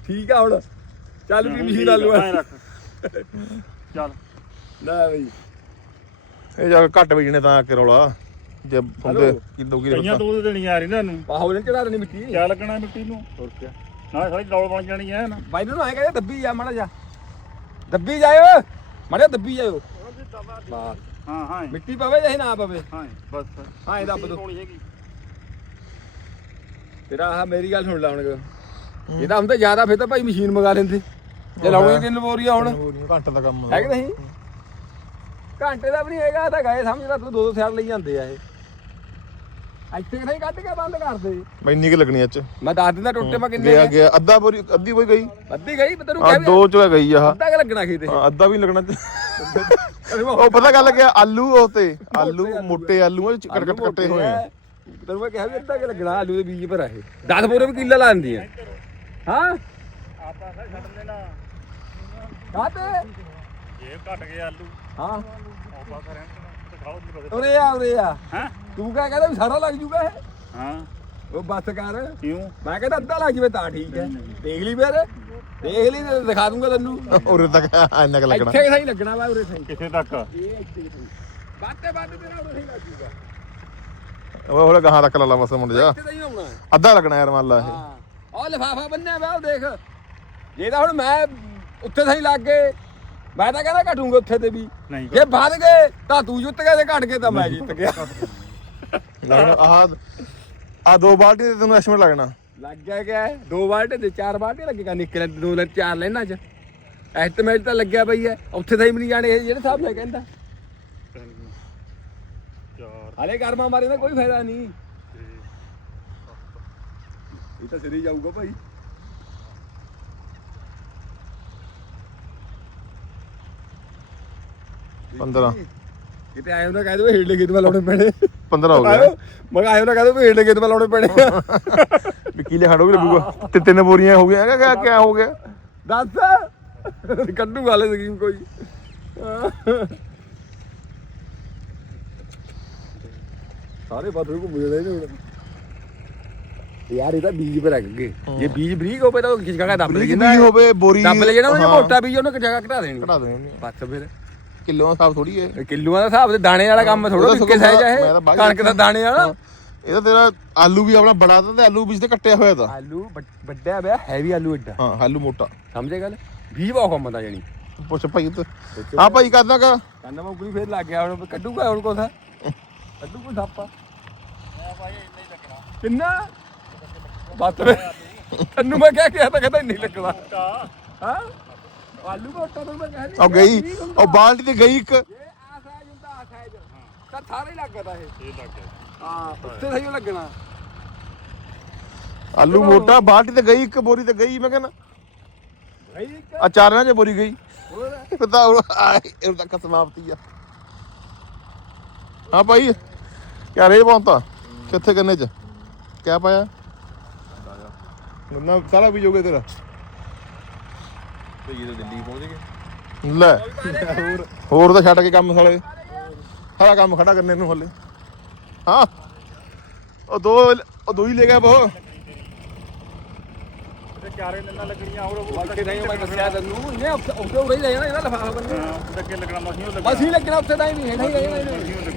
ਠੀਕ ਆ ਹੁਣ। ਚੱਲ ਵੀ ਮਸ਼ੀਨ ਐਂ ਰੱਖ। ਚੱਲ। ਲੈ ਬਈ। ਇਹ ਜਾ ਕੇ ਘੱਟ ਵੇਚਣੇ ਤਾਂ ਕਿ ਰੌਲਾ। ਜੇ ਹੁੰਦੇ। ਕਿਲੋ ਕੀ ਕਈਆਂ ਤੋਂ ਉਹਦੇ ਦੇਣੀ ਆ ਰਹੀ ਨਾ ਇਹਨੂੰ। ਬਾਹੋ ਨੇ ਚੜਾ ਦੇਣੀ ਮਿੱਟੀ। ਕਿਆ ਲੱਗਣਾ ਮਿੱਟੀ ਨੂੰ? ਹੋਰ ਕੀ ਨਾ ਸਾਰੀ ਦੌੜ ਬਣ ਜਾਣੀ ਹੈ ਨਾ। ਬਾਈ ਨੂੰ ਐ ਕਹਿੰਦੇ ਦੱਬੀ ਜਾ ਮਾੜਾ ਜਾ ਦੱਬੀ ਜਾਇਓ ਮਾੜਾ ਦੱਬੀ ਜਾਇਓ। ਬਸ। ਹਾਂ ਹਾਂ। ਮਿੱਟੀ ਪਵੇ ਜਾਂ ਨਾ ਪਵੇ? ਹਾਂ ਬਸ। ਹਾਂ ਇਹ ਦੱਬ ਦੋ ਹੋਣੀ ਹੈਗੀ। ਤੇਰਾ ਆਹ ਮੇਰੀ ਗੱਲ ਸੁਣ ਲੈ ਹੁਣ। ਇਹ ਤਾਂ ਹੁੰਦਾ ਜ਼ਿਆਦਾ ਫਿਰ ਤਾਂ ਭਾਈ ਮਸ਼ੀਨ ਮੰਗਾ ਲੈਂਦੇ। ਜੇ ਲਾਉਣੀ ਤਿੰਨ ਬੋਰੀਆਂ ਹੁਣ। ਘੰਟੇ ਦਾ ਕੰਮ ਹੈ ਕਿ ਨਹੀਂ? ਘੰਟੇ ਦਾ ਵੀ ਨਹੀਂ ਹੈਗਾ ਤਾਂ ਗਏ ਸਮਝ ਲੈ ਤੂੰ ਦੋ ਦੋ ਸਿਆਰ ਲਈ ਜਾਂਦੇ ਆ ਇਹ। ਇੱਥੇ ਨਹੀਂ ਕੱਢ ਕੇ ਬੰਦ ਕਰ ਦੇ। ਮੈਨੀ ਕਿ ਲੱਗਣੀ ਅੱਜ ਮੈਂ ਦੱਸ ਦਿੰਦਾ ਟੁੱਟੇ ਮੈਂ ਕਿੰਨੇ ਗਿਆ। ਗਿਆ। ਅੱਧਾ ਬੋਰੀ ਅੱਧੀ ਬੋਰੀ ਗਈ। ਅੱਧੀ ਗਈ ਮੈਂ ਤੈਨੂੰ ਆ ਕਿਹਾ ਦੋ ਚ ਗਈ ਆ। ਅੱਧਾ ਕਿ ਲੱਗਣਾ ਖੀਤੇ ਹਾਂ, ਅੱਧਾ ਵੀ ਨੀ ਲੱਗਣਾ ਉਹ ਪਤਾ ਗੱਲ ਲੱਗਿਆ ਆਲੂ ਉਹ ਤੇ ਆਲੂ ਮੋਟੇ ਆਲੂ ਆ ਕੱਟ ਕੱਟ ਕੱਟੇ ਹੋਏ ਆ। ਤੈਨੂੰ ਮੈਂ ਕਿਹਾ ਵੀ ਅੱਧਾ ਕਿ ਲੱਗਣਾ ਆਲੂ ਦੇ ਬੀਜ ਪਰ ਆ ਇਹ। 10 ਬੋਰੇ ਵੀ ਕਿੱਲਾ ਲਾ ਦਿੰਦੀਆਂ ਹਾਂ? ਆਪਾਂ ਤਾਂ ਛੱਡ ਦੇਣਾ ਕਾਤੇ ਜੇ ਘਟ ਗਏ ਆਲੂ। ਹਾਂ। ਆਪਾਂ ਰਹਿਣ ਬਸ ਉਰੇ ਆ ਉਰੇ ਆ। ਹਾਂ? ਤੂੰ ਕਿਆ ਕਹਿੰਦਾ ਵੀ ਸਾਰਾ ਲੱਗ ਜੂਗਾ ਇਹ? ਹਾਂ। ਉਹ ਬੱਸ ਕਰ। ਕਿਉਂ? ਮੈਂ ਕਹਿੰਦਾ ਅੱਧਾ ਲੱਗ ਜਵੇ ਤਾਂ ਠੀਕ ਹੈ। ਦੇਖ ਲਈ ਫਿਰ। ਦੇਖ ਲਈ ਤੇ ਦਿਖਾ ਦੂੰਗਾ ਤੈਨੂੰ। ਉਰੇ ਤੱਕ ਇੰਨਾ ਕੁ ਲੱਗਣਾ। ਇੱਥੇ ਸਹੀ ਲੱਗਣਾ ਵਾ ਉਰੇ ਸਹੀ। ਕਿੱਥੇ ਤੱਕ? ਇਹ ਇੱਥੇ ਸਹੀ ਬਾਤੇ ਬਾਤੇ ਤੇਰਾ ਉਰੇ ਸਹੀ ਲੱਗ ਜੂਗਾ। ਉਹ ਹੋਲੇ ਗਾਹਾਂ ਤੱਕ ਲਾ ਲਾ ਮਸ ਮੁੰਡ ਜਾ। ਇੱਥੇ ਤਾਂ ਹੀ ਆਉਣਾ। ਅੱਧਾ ਲੱਗਣਾ ਯਾਰ ਮੰਨ ਲਾ ਇਹ। ਹਾਂ। ਉਹ ਲਿਫਾਫਾ ਬੰਨਿਆ ਵਾ ਉਹ ਦੇਖ। ਜੇ ਤਾਂ ਹੁਣ ਮੈਂ ਉੱਥੇ ਸਹੀ ਲੱਗ ਗਏ। ਮੈਂ ਤਾਂ ਕਹਿੰਦਾ ਘਟੂਗਾ ਉੱਥੇ ਤੇ ਵੀ। ਨਹੀਂ। ਜੇ ਵੱਧ ਗਏ ਤਾਂ ਤੂੰ ਜਿੱਤ ਗਿਆ ਤੇ ਘਟ ਗਏ ਤਾਂ ਮੈਂ ਜਿੱਤ ਗਿਆ। ਲੱਗਣਾ ਆਹ ਆ ਦੋ ਬਾਲਟੀ ਤੇ ਤੈਨੂੰ ਐਸਟੀਮੇਟ ਲੱਗਣਾ। ਲੱਗ ਗਿਆ ਕਿ ਦੋ ਬਾਲਟੇ ਤੇ ਚਾਰ ਬਾਲਟੇ ਲੱਗੇਗਾ ਨਿਕਲ ਦੋ ਲੈ ਚਾਰ ਲੈਣਾ ਚ। ਐਸਟੀਮੇਟ ਤਾਂ ਲੱਗਿਆ ਪਈ ਹੈ। ਉੱਥੇ ਤਾਂ ਹੀ ਵੀ ਨਹੀਂ ਜਾਣੇ ਇਹ ਜਿਹੜੇ ਸਾਹਿਬ ਨੇ ਕਹਿੰਦਾ। ਚਾਰ ਹਲੇ ਕਰਮਾ ਮਾਰੇ ਦਾ ਕੋਈ ਫਾਇਦਾ ਨਹੀਂ। ਇਹ ਤਾਂ ਸਿਰੇ ਹੀ ਜਾਊਗਾ ਭਾਈ। ਪੰਦਰਾਂ। ਕਿਤੇ ਆਏ ਉਹਨਾਂ ਕਹਿ ਦੋ ਹੇਠਲੇ ਪੈਣੇ। 15 ਹੋ ਆਇਓ ਮੈਂ ਆਏ ਉਹਨਾਂ ਕਹਿ ਦੋ ਹੇਠਲੇ ਖੇਤ ਵੱਲ ਲਾਉਣੇ ਪੈਣੇ। ਵੀ ਕੀਲੇ ਖੜੋ ਵੀ ਲੱਗੂਗਾ। ਤੇ ਤਿੰਨ ਬੋਰੀਆਂ ਹੋ ਗਈਆਂ। ਕਿਆ ਕਿਆ ਹੋ ਗਿਆ? ਦੱਸ। ਕੱਢੂ ਵਾਲੇ ਸਕੀਮ ਕੋਈ। ਸਾਰੇ ਪਾਸੇ ਘੁੰਮ ਜਿਹੜੇ ਨੇ ਹੁਣ। ਯਾਰ ਇਹ ਤਾਂ ਬੀਜ ਪਰ ਲੱਗ ਗਏ ਜੇ ਬੀਜ ਬਰੀਕ ਹੋਵੇ ਤਾਂ ਦੱਬ ਲੈ ਬਰੀਕ ਵੀ ਹੋਵੇ ਬੋਰੀ ਦੱਬ ਲੈ ਜਿਹੜਾ ਉਹ ਹਾਂ। ਮੋਟਾ ਬੀਜ ਉਹਨੇ ਜਗ੍ਹਾ ਘਟਾ ਦੇਣੀ। ਘਟਾ ਦੇਣੀ ਬਸ ਫਿਰ। ਕਿਲੋ ਹਿਸਾਬ ਥੋੜੀ ਹੈ। ਕਿਲੋਆਂ ਦਾ ਹਿਸਾਬ ਤੇ ਦਾਣੇ ਵਾਲਾ ਕੰਮ ਥੋੜਾ ਵਿੱਕੇ ਸਾਈਜ਼ ਮੈਂ ਹੈ ਤਾਂ ਬਾਅਦ ਕਣਕ ਦਾ ਦਾਣੇ ਵਾਲਾ। ਇਹ ਤਾਂ ਤੇਰਾ ਆਲੂ ਵੀ ਆਪਣਾ ਬੜਾ ਤਾ ਤੇ ਆਲੂ ਵਿੱਚ ਤੇ ਕੱਟਿਆ ਹੋਇਆ ਤਾਂ। ਆਲੂ ਵੱਡ- ਵੱਡਾ ਪਿਆ ਹੈਵੀ ਆਲੂ ਐਡਾ ਹਾਂ ਆਲੂ ਮੋਟਾ। ਸਮਝੇ ਗੱਲ? ਬੀਜ ਬਹੁਤ ਕੰਮ ਦਾ ਜਾਨੀ ਪੁੱਛ ਭਾਈ ਤੇ। ਹਾਂ ਭਾਈ ਕਰਦਾ ਕਾ। ਕਹਿੰਦਾ ਮੈਂ ਉਂਗਲੀ ਫੇਰ ਲੱਗ ਗਿਆ ਹੁਣ ਕੱਢੂਗਾ ਹੁਣ ਕੋਸਾ ਕੱਢੂ ਕੋਈ ਥਾਪਾ ਕਿੰਨਾ? ਬਸ ਵੇ। ਤੈਨੂੰ ਮੈਂ ਕਿਹਾ ਕਿਹਾ ਤਾਂ ਕਹਿੰਦਾ ਨਹੀਂ ਲੱਗਣਾ। ਹਾਂ? ਆਲੂ ਮੋਟਾ ਤਾਂ ਮੈਂ ਕਹਿ ਉਹ ਗਈ ਉਹ ਬਾਲਟੀ ਤੇ ਗਈ ਇੱਕ। ਇਹ ਆ ਸਾਈਜ਼ ਹੁੰਦਾ ਆ ਸਾਈਜ਼ ਤਾਂ ਸਾਰੇ ਹੀ ਲੱਗਦਾ ਇਹ। ਇਹ ਲੱਗ ਗਿਆ। ਹਾਂ ਉੱਤੇ ਸਹੀ ਲੱਗਣਾ। ਆਲੂ ਮੋਟਾ ਬਾਲਟੀ ਤੇ ਗਈ ਇੱਕ ਬੋਰੀ ਤੇ ਗਈ ਮੈਂ ਕਹਿੰਦਾ। ਭਾਈ ਇੱਕ? ਆ ਚਾਰਾਂ 'ਚ ਬੋਰੀ ਗਈ। ਹੋਰ? ਪਤਾ ਇਹ ਤੱਕ ਸਮਾਪਤੀ ਆ। ਹਾਂ ਭਾਈ ਕਿਆ ਰੇ ਪਹੁੰਚਤਾ ਕਿੱਥੇ ਕਰਨੇ ਚ? ਕਿਆ ਪਾਇਆ? ਨਾ ਸਾਰਾ ਵੀ ਜੋਗੇ ਤੇਰਾ? ਤੇ ਇਹ ਦਿੱਲੀ ਪਹੁੰਚ ਗਏ। ਲੈ ਹੋਰ ਹੋਰ ਤਾਂ ਛੱਡ ਕੇ ਕੰਮ ਸਾਲੇ। ਸਾਰਾ ਕੰਮ ਖੜਾ ਕਰਨੇ ਨੂੰ ਹੱਲੇ। ਹਾਂ। ਉਹ ਦੋ ਉਹ ਦੋ ਹੀ ਲੈ ਗਿਆ ਬਹੁ। ਤੇ ਚਾਰੇ ਨੰਨਾ ਲੱਗਣੀਆਂ ਹੋਰ ਉਹ ਬਾਕੀ ਨਹੀਂ ਮੈਂ ਦੱਸਿਆ ਤੈਨੂੰ ਇਹਨੇ ਉੱਥੇ ਉੱਥੇ ਉਰੇ ਹੀ ਰਹਿਣਾ ਇਹਦਾ ਲਫਾਫਾ ਬੰਨੇ ਲੱਗੇ ਲੱਗਣਾ ਮਸੀਂ ਉਹ ਬਸ ਹੀ ਲੱਗਣਾ ਉੱਥੇ ਤਾਂ ਹੀ ਨਹੀਂ ਹੈਗਾ ਹੀ ਰਹਿਣਾ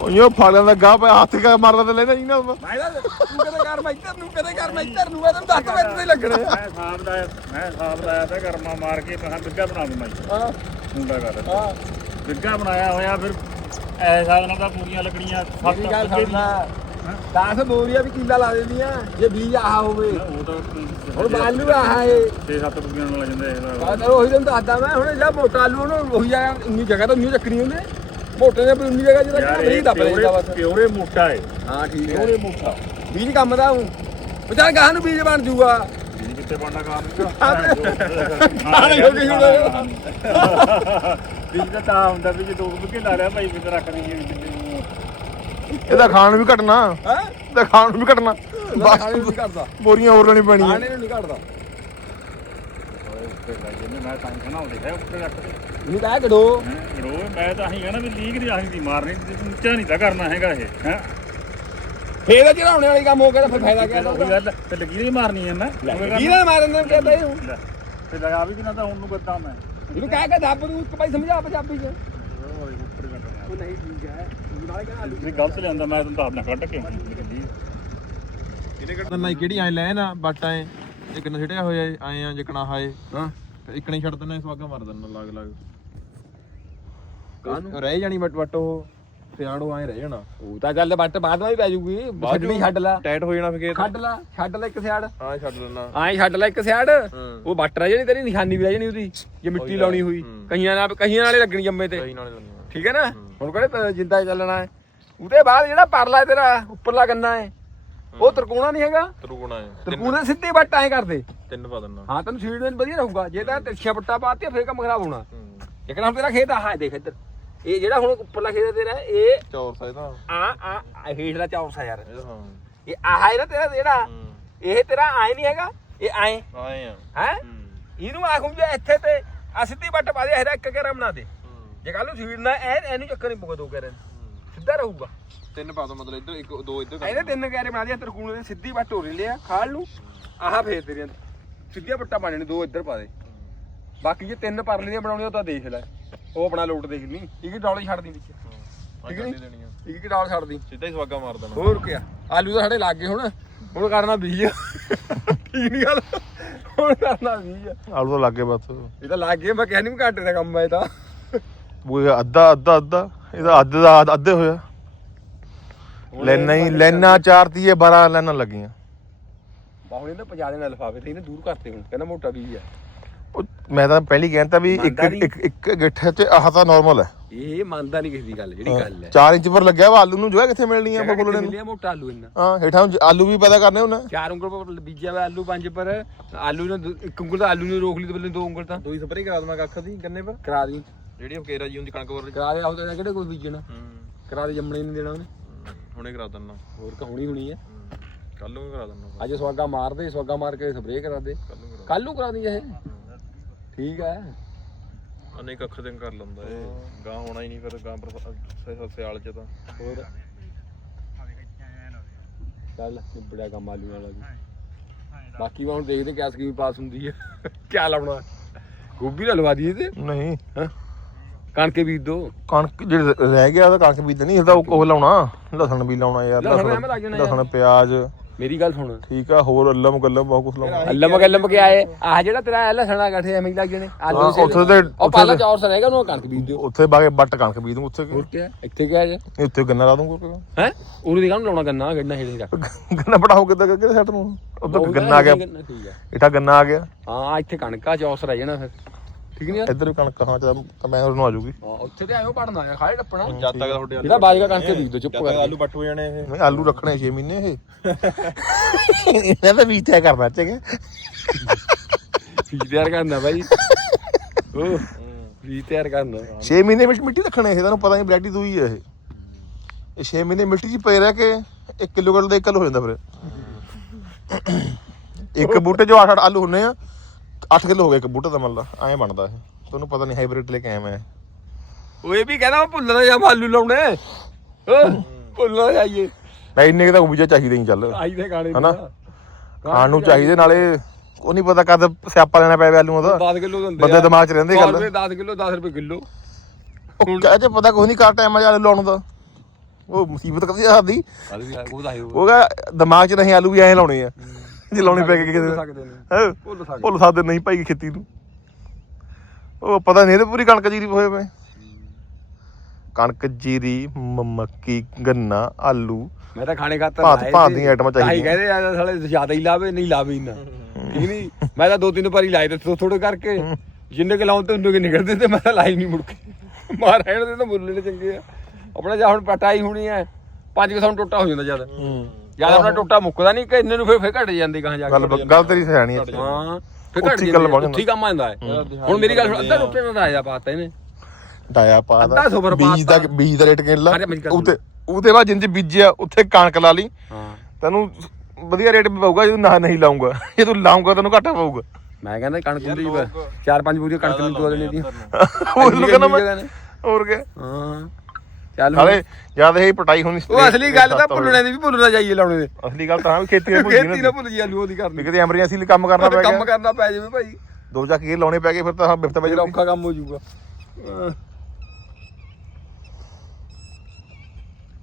ਇਹਨੇ ਮਸੀਂ ਲੱਗੂ ਉਹ ਯੋ ਫਾਲਿਆਂ ਦਾ ਗਾਹ ਪਿਆ ਹੱਥ ਕਾ ਮਾਰਦਾ ਤੇ ਲੈਣਾ ਨਹੀਂ ਨਾ। ਮੈਂ ਤਾਂ ਤੂੰ ਕਦੇ ਕਰ ਮੈਂ ਇੱਧਰ ਨੂੰ ਕਦੇ ਕਰ ਮੈਂ ਇੱਧਰ ਨੂੰ ਮੈਂ ਤੈਨੂੰ ਦੱਸ ਮਿੰਟ ਤੇ ਲੱਗਣੇ। ਆ ਮੈਂ ਸਾਹਬ ਦਾ ਮੈਂ ਸਾਹਬ ਦਾ ਆਇਆ ਤੇ ਕਰਮਾ ਮਾਰ ਕੇ ਮੈਂ ਬਿੱਗਾ ਬਣਾ ਦੂੰ ਮੈਂ। ਹਾਂ। ਮੁੰਡਾ ਕਰ ਹਾਂ। ਬਿੱਗਾ ਬਣਾਇਆ ਹੋਇਆ ਫਿਰ ਐਸਾ ਇਹਨਾਂ ਦਾ ਪੂਰੀਆਂ ਲੱਗਣੀਆਂ ਮੇਰੀ ਗੱਲ ਸੁਣ ਲੈ। 10 ਬੋਰੀਆਂ ਵੀ ਕਿੱਲਾ ਲਾ ਦਿੰਦੀਆਂ ਜੇ ਬੀਜ ਆਹ ਹੋਵੇ। ਉਹ ਤਾਂ ਹੁਣ ਬਾਲੂ ਆਹ ਏ 6-7 ਪੂਰੀਆਂ ਨਾਲ ਲੱਗ ਜਾਂਦੇ ਇਹਦਾ ਬਾਅਦ ਉਹੀ ਤੈਨੂੰ ਦੱਸਦਾ ਮੈਂ ਹੁਣ ਜਿਹੜਾ ਮੋਟਾ ਆਲੂ ਉਹਨੂੰ ਉਹੀ ਜਗ੍ਹਾ ਤਾਂ ਉਨੀ ਚੱਕਣੀ ਉਹਨੇ ਮੋਟੇ ਨੇ ਉਨੀ ਜਗ੍ਹਾ ਜਿਹੜਾ ਯਾਰ ਇਹ ਦੱਬ ਲੈਂਦਾ ਪਿਓਰੇ ਬਸ। ਪਿਓਰੇ ਮੋਟਾ ਹੈ ਹਾਂ ਠੀਕ ਹੈ। ਪਿਓਰੇ ਮੋਟਾ। ਬੀਜ ਕੰਮ ਦਾ ਹੂੰ ਵਿਚਾਰ ਗਾਹ ਨੂੰ ਬੀਜ ਬਣ ਜੂਗਾ। ਜੀ ਕਿੱਥੇ ਬਣਨਾ ਕੰਮ ਆਣੇ ਹੋ। ਗਈ ਹੁਣ ਬੀਜ ਦਾ ਤਾਂ ਹੁੰਦਾ ਵੀ ਜੇ ਦੋ ਬੁੱਕੇ ਲਾ ਲਿਆ ਭਾਈ ਵਿੱਚ ਰੱਖ ਦਈਏ ਇਹਦਾ ਖਾਣ ਵੀ ਘਟਣਾ। ਹੈ? ਇਹਦਾ ਖਾਣ ਵੀ ਘਟਣਾ। ਖਾਣੇ ਬਸ ਨੂੰ ਨਹੀਂ ਕਰਦਾ ਬੋਰੀਆਂ ਹੋਰ ਲੈਣੀ ਪੈਣੀਆਂ। ਖਾਣੇ ਨੂੰ ਨਹੀਂ ਕਰਦਾ ਮੈਂ ਤਾਂ ਕਹਿਣਾ ਹੁੰਦੀ ਹੈ ਉੱਤੇ ਰੱਖ ਦੇ ਇਹਨੂੰ ਕਹਿ ਗੜੋ ਰੋ ਮੈਂ ਤਾਂ ਹੀ ਕਹਿਣਾ ਵੀ ਲੀਕ ਦੀ ਆਹੀ ਦੀ ਮਾਰਨੀ ਉੱਚਾ ਨਹੀਂ ਤਾਂ ਕਰਨਾ ਹੈਗਾ ਇਹ ਹੈ? ਫੇਰ ਇਹ ਚੜਾਉਣੇ ਵਾਲੀ ਕੰਮ ਹੋ ਗਿਆ ਤਾਂ ਫਿਰ ਫਾਇਦਾ ਕੀ ਉਹੀ ਉਹਦਾ ਗੱਲ ਤੇ ਲੱਗੀ ਨਹੀਂ ਮਾਰਨੀ ਹੈ ਨਾ। ਕਿਹਨੇ ਮਾਰਨ ਨੇ ਕਹਿੰਦਾ ਇਹਨੂੰ ਲੈ, ਤੇ ਲਗਾ ਵੀ ਕਿਨਾ ਤਾਂ ਹੁਣ ਨੂੰ ਕਰਦਾ ਮੈਂ। ਇਹਨੂੰ ਕਹਿ ਕੇ ਦੱਬ ਨੂੰ ਇੱਕ ਭਾਈ ਸਮਝਾ ਪੰਜਾਬੀ ਚ। ਉਹ ਨਹੀਂ ਠੀਕ ਹੈ। ਕਹਿੰਦਾ ਜੇ ਗਲਤ ਲਿਆਂਦਾ ਮੈਂ ਤੁਹਾਨੂੰ ਤਾਂ ਆਪਣਾ ਕੱਢ ਕੇ। ਆਉਂਦੀ ਗੱਡੀ ਨਾ ਕਿਹੜੀ ਐ ਲੈ ਨਾ ਬੱਟ ਐ। ਇੱਕ ਨਾ ਛਿੜਿਆ ਹੋਇਆ ਏ, ਐਂ ਆ ਜਿਕਣਾ ਹਾਏ। ਹਾਂ। ਇੱਕ ਨਹੀਂ ਛੱਡ ਦਿੰਦਾ ਸਵਾਗਾ ਮਾਰ ਦਿੰਦਾ ਲੱਗ ਲੱਗ। ਕਾਹਨੂੰ? ਰਹਿ ਜਾਣੀ ਬਟ ਬਟ ਉਹ ਸਿਆੜੋ ਐ ਰਹਿ ਜਾਣਾ। ਉਹ ਤਾਂ ਗੱਲ ਬੱਟ ਬਾਅਦ ਵਿੱਚ ਪੈ ਜੂਗੀ ਛੱਡਣੀ ਛੱਡ ਲਾ। ਟਾਈਟ ਹੋ ਜਾਣਾ ਫੇਰ ਛੱਡ ਲਾ ਛੱਡ ਲੈ ਇੱਕ ਸਿਆੜ। ਹਾਂ ਛੱਡ ਲੈਣਾ ਆਏ ਛੱਡ ਲੈ ਇੱਕ ਸਿਆੜ। ਉਹ ਬੱਟ ਰਹਿ ਜਾਣੀ ਤੇਰੀ ਨਿਸ਼ਾਨੀ ਵੀ ਰਹਿ ਜਾਣੀ ਉਹਦੀ ਜੇ ਮਿੱਟੀ ਲਾਉਣੀ ਹੋਈ। ਕਈਆਂ ਨਾਲ ਕਈਆਂ ਨਾਲੇ ਲੱਗਣੀ ਜੰਮੇ ਤੇ। ਸਹੀ ਨਾਲੇ ਲੱਗਣਾ ਠੀਕ ਹੈ ਨਾ? ਹੁਣ ਕਿਹੜੇ ਜਿੰਦਾ ਚੱਲਣਾ ਹੈ ਉਹਦੇ ਬਾਅਦ ਜਿਹੜਾ ਪਰਲਾ ਤੇਰਾ ਉੱਪਰਲਾ ਗੰਨਾ ਹੈ ਉਹ ਤਰਕੂਣਾ ਨਹੀਂ ਹੈਗਾ। ਤਰੂਣਾ ਹੈ। ਤਰਕੂਣੇ ਸਿੱਧੇ ਬੱਟ ਐ ਕਰਦੇ। ਤਿੰਨ ਪਾ ਦੇਣਾ ਹਾਂ ਤੈਨੂੰ ਸੀਡ ਦੇਣ ਵਧੀਆ ਰਹੂਗਾ। ਜੇ ਤਾਂ ਤਿਰਛਾ ਪੱਟਾ ਪਾਤੀ ਫੇਰ ਕੰਮ ਖਰਾਬ ਹੋਣਾ। ਲੇਕਿਨ ਹੁਣ ਤੇਰਾ ਖੇਤ ਆਹ ਦੇਖ ਇੱਧਰ। ਇਹ ਜਿਹੜਾ ਹੁਣ ਉੱਪਰਲਾ ਖੇਤ ਤੇਰਾ ਇਹ ਚੌਰ ਸਾਇ ਤਾਂ ਆ ਆ ਹੇਠਲਾ ਚੌਰਸ ਯਾਰ। ਇਹ ਆਹ ਹੈ ਨਾ ਤੇਰਾ ਜਿਹੜਾ ਇਹ ਤੇਰਾ ਆਏ ਨਹੀਂ ਹੈਗਾ ਇਹ ਆਏ ਆਏ ਆ। ਹੈ? ਇਹਨੂੰ ਆਖੂੰ ਜੇ ਇੱਥੇ ਤੇ ਆ ਸਿੱਧੀ ਬੱਟ ਪਾ ਦੇ ਇਹਦਾ ਇੱਕ ਘੇਰਾ ਬਣਾ ਦੇ। ਜੇ ਕੱਲ ਨੂੰ ਸੀਡ ਨਾ ਐ ਇਹਨੂੰ ਚੱਕਰ ਨਹੀਂ ਪਊਗਾ ਦੋ ਘੇਰੇ ਸਿੱਧਾ ਰਹੂਗਾ। ਤਿੰਨ ਪਾ ਦੋ ਮਤਲਬ ਇੱਧਰ ਇੱਕ ਦੋ ਇੱਧਰ ਕਰ ਇਹਦੇ ਤਿੰਨ ਘੇਰੇ ਬਣਾ ਦੇ ਤਰਕੂਣ ਦੇ ਸਿੱਧੀ ਬੱਟ ਹੋ ਰਹੀ ਆ ਖਾਲ ਨੂੰ। ਆਹ ਫੇਰ ਤੇਰੀਆਂ ਸਿੱਧੀਆਂ ਬੱਟਾਂ ਪਾਣੇ ਨੇ ਦੋ ਇੱਧਰ ਪਾ ਦੇ। ਬਾਕੀ ਜੇ ਤਿੰਨ ਪਰਲੀਆਂ ਬਣਾਉਣੀਆਂ ਉਹ ਤਾਂ ਦੇਖ ਲੈ। ਉਹ ਆਪਣਾ ਲੋਟ ਦੇਖ ਲਈ। ਇੱਕ ਡੌਲ ਛੱਡ ਦੀ ਵਿੱਚ। ਠੀਕ ਨੀ? ਦੇਣੀ ਆ। ਇੱਕ ਡੌਲ ਛੱਡ ਦੀ। ਸਿੱਧਾ ਹੀ ਸਵਾਗਾ ਮਾਰ ਦੇਣਾ। ਹੋਰ ਕਿਆ? ਆਲੂ ਤਾਂ ਸਾਡੇ ਲੱਗ ਗਏ ਹੁਣ। ਹੁਣ ਕਰਨਾ ਬੀਜ। ਠੀਕ ਨਹੀਂ ਗੱਲ? ਹੁਣ ਕਰਨਾ ਬੀਜ। ਆਲੂ ਤਾਂ ਲੱਗੇ ਬਸ। ਇਹ ਤਾਂ ਲੱਗ ਗਏ ਮੈਂ ਕਹਿ ਨਹੀਂ ਘਾਟੇ ਦਾ ਕੰਮ ਹੈ ਇਹ ਤਾਂ। ਉਹ ਅੱਧਾ ਅੱਧਾ ਅੱਧਾ। ਇਹਦਾ ਅੱਧ ਦਾ ਅੱਧ- ਅੱਧੇ ਹੋਇਆ। ਲੈਣਾ ਹੀ ਲੈਣਾ ਚਾਰ ਤੀਏ 12 ਲੈਣਾ ਲੱਗੀਆਂ। ਬਾਹੁਣੇ ਤਾਂ ਪੰਜਾਹ ਦੇ ਨਾਲ ਲਫਾਫੇ ਤੇ ਇਹਨੇ ਦੂਰ ਕਰਤੇ ਹੁਣ ਕਹਿੰਦਾ ਮੋਟਾ ਬੀਜ ਆ। ਉਹ ਮੈਂ ਤਾਂ ਪਹਿਲੀ ਕਹਿੰਦਾ ਵੀ ਇੱਕ ਮੰਨਦਾ। ਇੱਕ ਇੱਕ ਗਿੱਠੇ ਤੇ ਆਹ ਤਾਂ ਨਾਰਮਲ ਹੈ ਇਹ ਮੰਨਦਾ ਨਹੀਂ ਕਿਸੇ ਦੀ ਗੱਲ ਜਿਹੜੀ ਗੱਲ ਹੈ 4 ਇੰਚ ਪਰ ਲੱਗਿਆ ਵਾ ਆਲੂ ਨੂੰ ਜਗ੍ਹਾ ਕਿੱਥੇ ਮਿਲਣੀ ਆ ਬਬੂਲਣੇ ਨੂੰ ਮਿਲਿਆ ਮੋਟਾ ਆਲੂ ਇੰਨਾ। ਹਾਂ ਹੇਠਾਂ ਨੂੰ ਆਲੂ ਵੀ ਪੈਦਾ ਕਰਨੇ ਉਹਨਾਂ ਚਾਰ ਉਂਗਲ ਪਰ ਬੀਜਿਆ ਵਾ ਆਲੂ ਪੰਜ ਪਰ ਆਲੂ ਨੂੰ ਦੋ- ਇੱਕ ਉਂਗਲ ਤਾਂ ਆਲੂ ਨੂੰ ਰੋਕ ਲਈ ਤੇ ਬੱਲੇ ਦੋ ਉਂਗਲ ਤਾਂ। ਦੋਈ ਸਪਰੇ ਕਰਾ ਦਵਾਂ ਕੱਖ ਦੀ ਗੰਨੇ ਪਰ। ਕਰਾ ਦੀ ਜਿਹੜੀ ਉਹ ਕੇਰਾ ਜੀ ਹੁੰਦੀ ਕਣਕ ਵਰ ਕਰਾ ਦੇ ਆਉ ਤਾਂ ਕਿਹੜੇ ਕੋਈ ਬੀਜਣਾ। ਹੂੰ। ਕਰਾ ਦੇ ਜੰਮਣੇ ਨਹੀਂ ਦੇਣਾ ਉਹਨੇ। ਹੁਣੇ ਕਰਾ ਦਿੰਨਾ ਹੋਰ ਕਹਾਣੀ ਹੋਣੀ ਹੈ। ਕੱਲ ਨੂੰ ਵੀ ਕਰਾ ਦਿੰਨਾ ਅੱਜ ਸਵਾਗਾ ਮਾਰ ਦੇ ਸਵਾਗਾ ਮਾਰ ਕੇ ਸਪਰੇਅ ਕਰਾ ਦੇ। ਕੱਲ ਨੂੰ ਕਰਾ ਕੱਲ ਨੂੰ ਕਰਾ ਦੀ ਇਹ। ਠੀਕ ਹੈ। ਅਨੇ ਕੱਖ ਦਿਨ ਕਰ ਲੈਂਦਾ ਇਹ। ਗਾਂ ਹੋਣਾ ਹੀ ਨਹੀਂ ਫਿਰ ਗਾਂ ਪਰ ਸਿਆਲ ਚ ਤਾਂ। ਹੋਰ। ਚੱਲ ਨਿਬੜਿਆ ਕੰਮ ਆਲੂ ਨਾਲ ਵੀ। ਬਾਕੀ ਵਾ ਹੁਣ ਦੇਖਦੇ ਕਿਆ ਸਕੀਮ ਪਾਸ ਹੁੰਦੀ ਹੈ। ਕਿਆ ਲਾਉਣਾ। ਗੋਭੀ ਨਾ ਲਵਾ ਦਈਏ ਤੇ? ਨਹੀਂ। ਕਣਕੇ ਬੀਜ ਦੋ। ਕਣਕ ਜਿਹੜੇ ਰਹਿ ਗਿਆ ਉਹ ਤਾਂ ਕਣਕ ਬੀਜਣੀ ਇਹਦਾ ਉਹ ਉਹ ਲਾਉਣਾ। ਲਸਣ ਵੀ ਲਾਉਣਾ ਯਾਰ ਲਸਣ ਐਵੇਂ ਲੱਗ ਜਾਣਾ ਯਾਰ। ਲਸਣ ਪਿਆਜ਼। ਮੇਰੀ ਗੱਲ ਸੁਣ। ਠੀਕ ਆ ਹੋਰ ਅੱਲਮ ਗੱਲਮ ਬਹੁਤ ਕੁਝ ਲਾਉਣਾ। ਅੱਲਮ ਗੱਲਮ ਕੇ ਆਏ ਆਹ ਜਿਹੜਾ ਤੇਰਾ ਇਹ ਲਸਣਾ ਗੱਠੇ ਐਵੇਂ ਹੀ ਲੱਗ ਜਾਣੇ। ਆਲੂ ਹਾਂ, ਸੇ- ਉੱਥੇ ਤੇ- ਉਹ ਪਾਲਾ ਚੌਰ ਸਰੇਗਾ ਉਹਨੂੰ ਕਣਕ ਬੀਜ ਦਿਓ। ਉੱਥੇ ਬਾਗੇ ਬੱਟ ਕਣਕ ਬੀਜ ਦੂੰ ਉੱਥੇ ਹੋਰ ਕੀ ਇੱਥੇ ਕਿਆ ਜੇ? ਨਹੀਂ, ਉੱਥੇ ਗੰਨਾ ਲਾ ਦੂੰਗਾ ਹੈ? ਉਹਨੂੰ ਦਿਖਾਉਣ ਲਾਉਣਾ ਗੰਨਾ ਗੰਨਾ ਹੇਠੇ ਰੱਖ ਗੰਨਾ ਬੜਾ ਕਿੱਦਾਂ ਕਿਹੜੇ ਸੈੱਟ ਨੂੰ ਉੱਧਰ ਗੰਨਾ ਆ ਗਿਆ। ਠੀਕ ਹੈ ਗੰਨਾ ਆ ਗਿਆ। ਹਾਂ ਇੱਥੇ ਕਣਕਾ ਚੌਸ ਰਹਿ ਜਾਣਾ ਫਿਰ। ਠੀਕ ਨਹੀਂ ਇੱਧਰ ਕਣਕ ਹਾਂ ਤਾਂ ਮੈਂ ਉਹਨੂੰ ਆ ਜੂਗੀ ਹਾਂ ਉੱਥੇ ਤੇ ਐਵੇਂ ਪੜਨਾ ਹੈ ਖਾੜੇ ਟੱਪਣਾ ਜਦ ਤੱਕ ਤੁਹਾਡੇ ਜਿਹੜਾ ਬਾਜਗਾ ਕਣਕੇ ਬੀਜ ਦੋ ਚੁੱਪ ਕਰ। ਆਲੂ ਪੱਟ ਹੋ ਜਾਣੇ ਇਹ। ਨਹੀਂ ਆਲੂ ਰੱਖਣੇ 6 ਮਹੀਨੇ ਇਹ। ਇਹਨਾਂ ਦਾ ਬੀਜ ਕਰਨਾ ਚਾਹੀਦਾ ਬੀਜ ਤਿਆਰ ਕਰਨਾ ਭਾਈ ਉਹ ਬੀਜ ਤਿਆਰ ਕਰਨਾ। 6 ਮਹੀਨੇ ਵਿੱਚ ਮਿੱਟੀ ਰੱਖਣੇ ਇਹ ਤੁਹਾਨੂੰ ਪਤਾ ਨਹੀਂ ਵੈਰਾਈਟੀ ਦੂਈ ਹੈ ਇਹ। ਇਹ 6 ਮਹੀਨੇ ਮਿੱਟੀ 'ਚ ਪਏ ਰਹਿ ਕੇ 1 ਕਿਲੋ ਦਾ 1 ਕਿਲੋ ਹੋ ਜਾਂਦਾ ਫਿਰ। ਇੱਕ ਬੂਟੇ 'ਚ 8-8 ਆਲੂ ਹੁੰਨੇ ਆ 8 ਕਿਲੋ ਹੋ ਗਿਆ ਇੱਕ ਬੂਟੇ ਦਾ ਮਤਲਬ ਐਂ ਬਣਦਾ ਇਹ। ਤੁਹਾਨੂੰ ਪਤਾ ਨਹੀਂ ਹਾਈਬ੍ਰਿਡ ਲੈ ਕੇ ਆਇਆ ਮੈਂ ਉਹ ਇਹ ਵੀ ਕਹਿੰਦਾ ਮੈਂ ਭੁੱਲਣਾ ਜਾਂ ਆਲੂ ਲਾਉਣੇ। ਭੁੱਲਣਾ ਜਾਈਏ ਨਹੀਂ ਇੰਨੇ ਕੁ ਤਾਂ ਬੀਜਾ ਚਾਹੀਦੇ ਹੀ ਚੱਲ। ਆਈ ਦੇ ਗਾਣੇ ਹਨਾ? ਖਾਣ ਨੂੰ ਚਾਹੀਦੇ ਨਾਲੇ ਉਹ ਨਹੀਂ ਪਤਾ ਕਦ ਸਿਆਪਾ ਲੈਣਾ ਪੈ ਆਲੂਆਂ ਦਾ। 10 ਕਿਲੋ ਦਿੰਦੇ ਬੰਦੇ ਦਿਮਾਗ 'ਚ ਰਹਿੰਦੇ ਗੱਲ। 10 ਕਿਲੋ 10 ਰੁਪਏ ਕਿਲੋ। ਉਹ ਕਹਿ ਜੇ ਪਤਾ ਕੋਈ ਨਹੀਂ ਕਰ ਟਾਈਮ ਆ ਆਲੂ ਲਾਉਣ ਦਾ। ਉਹ ਮੁਸੀਬਤ ਕਦੀ ਆਦੀ ਉਹ ਦਾ ਉਹ ਕਹ ਦਿਮਾਗ 'ਚ ਨਹੀਂ ਆਲੂ ਵੀ ਐਂ ਲਾਉਣੇ ਆ। ਜੇ ਲਾਉਣੇ ਪੈ ਗਏ ਕਿਸੇ ਦਿਨ। ਸਕਦੇ ਨੇ। ਹੈਂ? ਭੁੱਲ ਸਕਦੇ ਭੁੱਲ ਸਕਦੇ ਨਹੀਂ ਭਾਈ ਖੇਤੀ ਨੂੰ। ਉਹ ਪਤਾ ਨਹੀਂ ਇਹਦੇ ਪੂਰੀ ਕਣਕ ਜੀਰੀ ਹੋਏ ਪਏ ਕਣਕ ਜੀਰੀ ਮ- ਮੱਕੀ ਗੰਨਾ ਆਲੂ ਮੈਂ ਤਾਂ ਖਾਣੇ ਖਾਤਰ ਭਾਂਤ- ਲਾਏ ਭਾਂਤ ਸੀ। ਦੀਆਂ ਆਈਟਮਾਂ ਤਾਂ ਹੀ ਚਾਹੀਦੀਆਂ। ਕਹਿੰਦੇ ਆ ਸਾਲੇ ਜ਼ਿਆਦਾ ਹੀ ਲਾਵੇ ਨਹੀਂ ਲਾਵੇ ਇੰਨਾ ਠੀਕ ਨਹੀਂ ਮੈਂ ਤਾਂ ਦੋ ਤਿੰਨ ਵਾਰੀ ਲਾਏ ਤੇ ਥੋੜੇ ਥੋੜੇ ਕਰਕੇ। ਜਿੰਨੇ ਕਿ ਲਾਉਂ ਤੇ ਉਹਨੇ ਕਿ ਨਿਕਲਦੇ ਤੇ ਮੈਂ ਤਾਂ ਲਾਈ ਨਹੀਂ ਮੁੜ ਕੇ। ਮਾਰ ਰਹਿਣ ਦੇ ਤਾਂ ਮੁੱਲ ਨੇ ਚੰਗੇ ਆ। ਆਪਣਾ ਜਾਂ ਹੁਣ ਪਟਾਈ ਹੋਣੀ ਹੈ ਪੰਜ ਕਿ ਸਾਨੂੰ ਟੋਟਾ ਹੋ ਜਾਂਦਾ ਜਦ ਜਦ ਆਪਣਾ ਟੋਟਾ ਮੁੱਕਦਾ ਨਹੀਂ ਕਿ ਇੰਨੇ ਨੂੰ ਫਿਰ ਫਿਰ ਘਟ ਜਾਂਦੀ ਕਹਾਂ ਜਾ ਕੇ। ਗੱਲ ਗੱਲ ਤੇਰੀ ਸਿਆਣੀ ਹੈ ਹਾਂ ਫਿਰ ਘਟ ਜਾਂਦੀ ਉੱਥੇ ਕੰਮ ਆਂਦਾ ਹੈ। ਹੁਣ ਮੇਰੀ ਗੱਲ ਸੁਣ ਅੱਧਾ ਟੋਟੇ ਨਾਲ ਆਇਆ ਪਾਤਾ ਇਹਨੇ। ਡਾਇਆ ਪਾ ਦਾ ਅੱਧਾ ਸੁਪਰ ਬੀਜ ਦਾ। ਬੀਜ ਦਾ ਰੇਟ ਕਿੰਨਾ ਉਹਤੇ ਉਹਦੇ ਬਾਅਦ ਜਿੰਜ ਬੀਜਿਆ ਉੱਥੇ ਕਣਕ ਲਾ ਲਈ। ਹਾਂ। ਤੈਨੂੰ ਵਧੀਆ ਰੇਟ ਪਊਗਾ ਜੇ ਤੂੰ ਨਾ ਨਹੀਂ ਲਾਉਂਗਾ। ਜੇ ਤੂੰ ਲਾਉਂਗਾ ਤੈਨੂੰ ਘਾਟਾ ਪਊਗਾ। ਮੈਂ ਕਹਿੰਦਾ ਕਣਕ ਹੁੰਦੀ ਚਾਰ ਪੰਜ ਬੂਰੀਆਂ ਕਣਕ ਨੂੰ ਦੋ ਦੇਣੇ ਦੀ। ਉਹ ਨੂੰ ਕਹਿੰਦਾ ਮੈਂ ਹੋਰ ਕੀ ਹਾਂ। ਚੱਲ ਹਾਲੇ ਜਦ ਇਹ ਪਟਾਈ ਹੋਣੀ ਉਹ ਅਸਲੀ ਗੱਲ ਤਾਂ ਭੁੱਲਣੇ ਦੀ ਵੀ ਭੁੱਲਣਾ ਜਾਈਏ ਲਾਉਣੇ ਦੇ। ਅਸਲੀ ਗੱਲ ਤਾਂ ਹਾਂ ਵੀ ਖੇਤੀ ਦੇ ਖੇਤੀ ਨਾ ਭੁੱਲ ਜੀ ਆਲੂ ਉਹਦੀ ਕਰਨੀ ਕਿਤੇ ਐਮਰਜੈਂਸੀ ਲਈ ਕੰਮ ਕਰਨਾ ਪੈ ਕੰਮ ਗਿਆ ਕਰਨਾ ਪੈ ਜਾਵੇ ਭਾਈ। ਦੋ ਚੱਕ ਕੇ ਲਾਉਣੇ ਪੈ ਗਏ ਫਿਰ ਤਾਂ ਬਿਫਤਾ ਵਜੇ ਔਖਾ ਕੰਮ ਹੋ ਜਾਊਗਾ।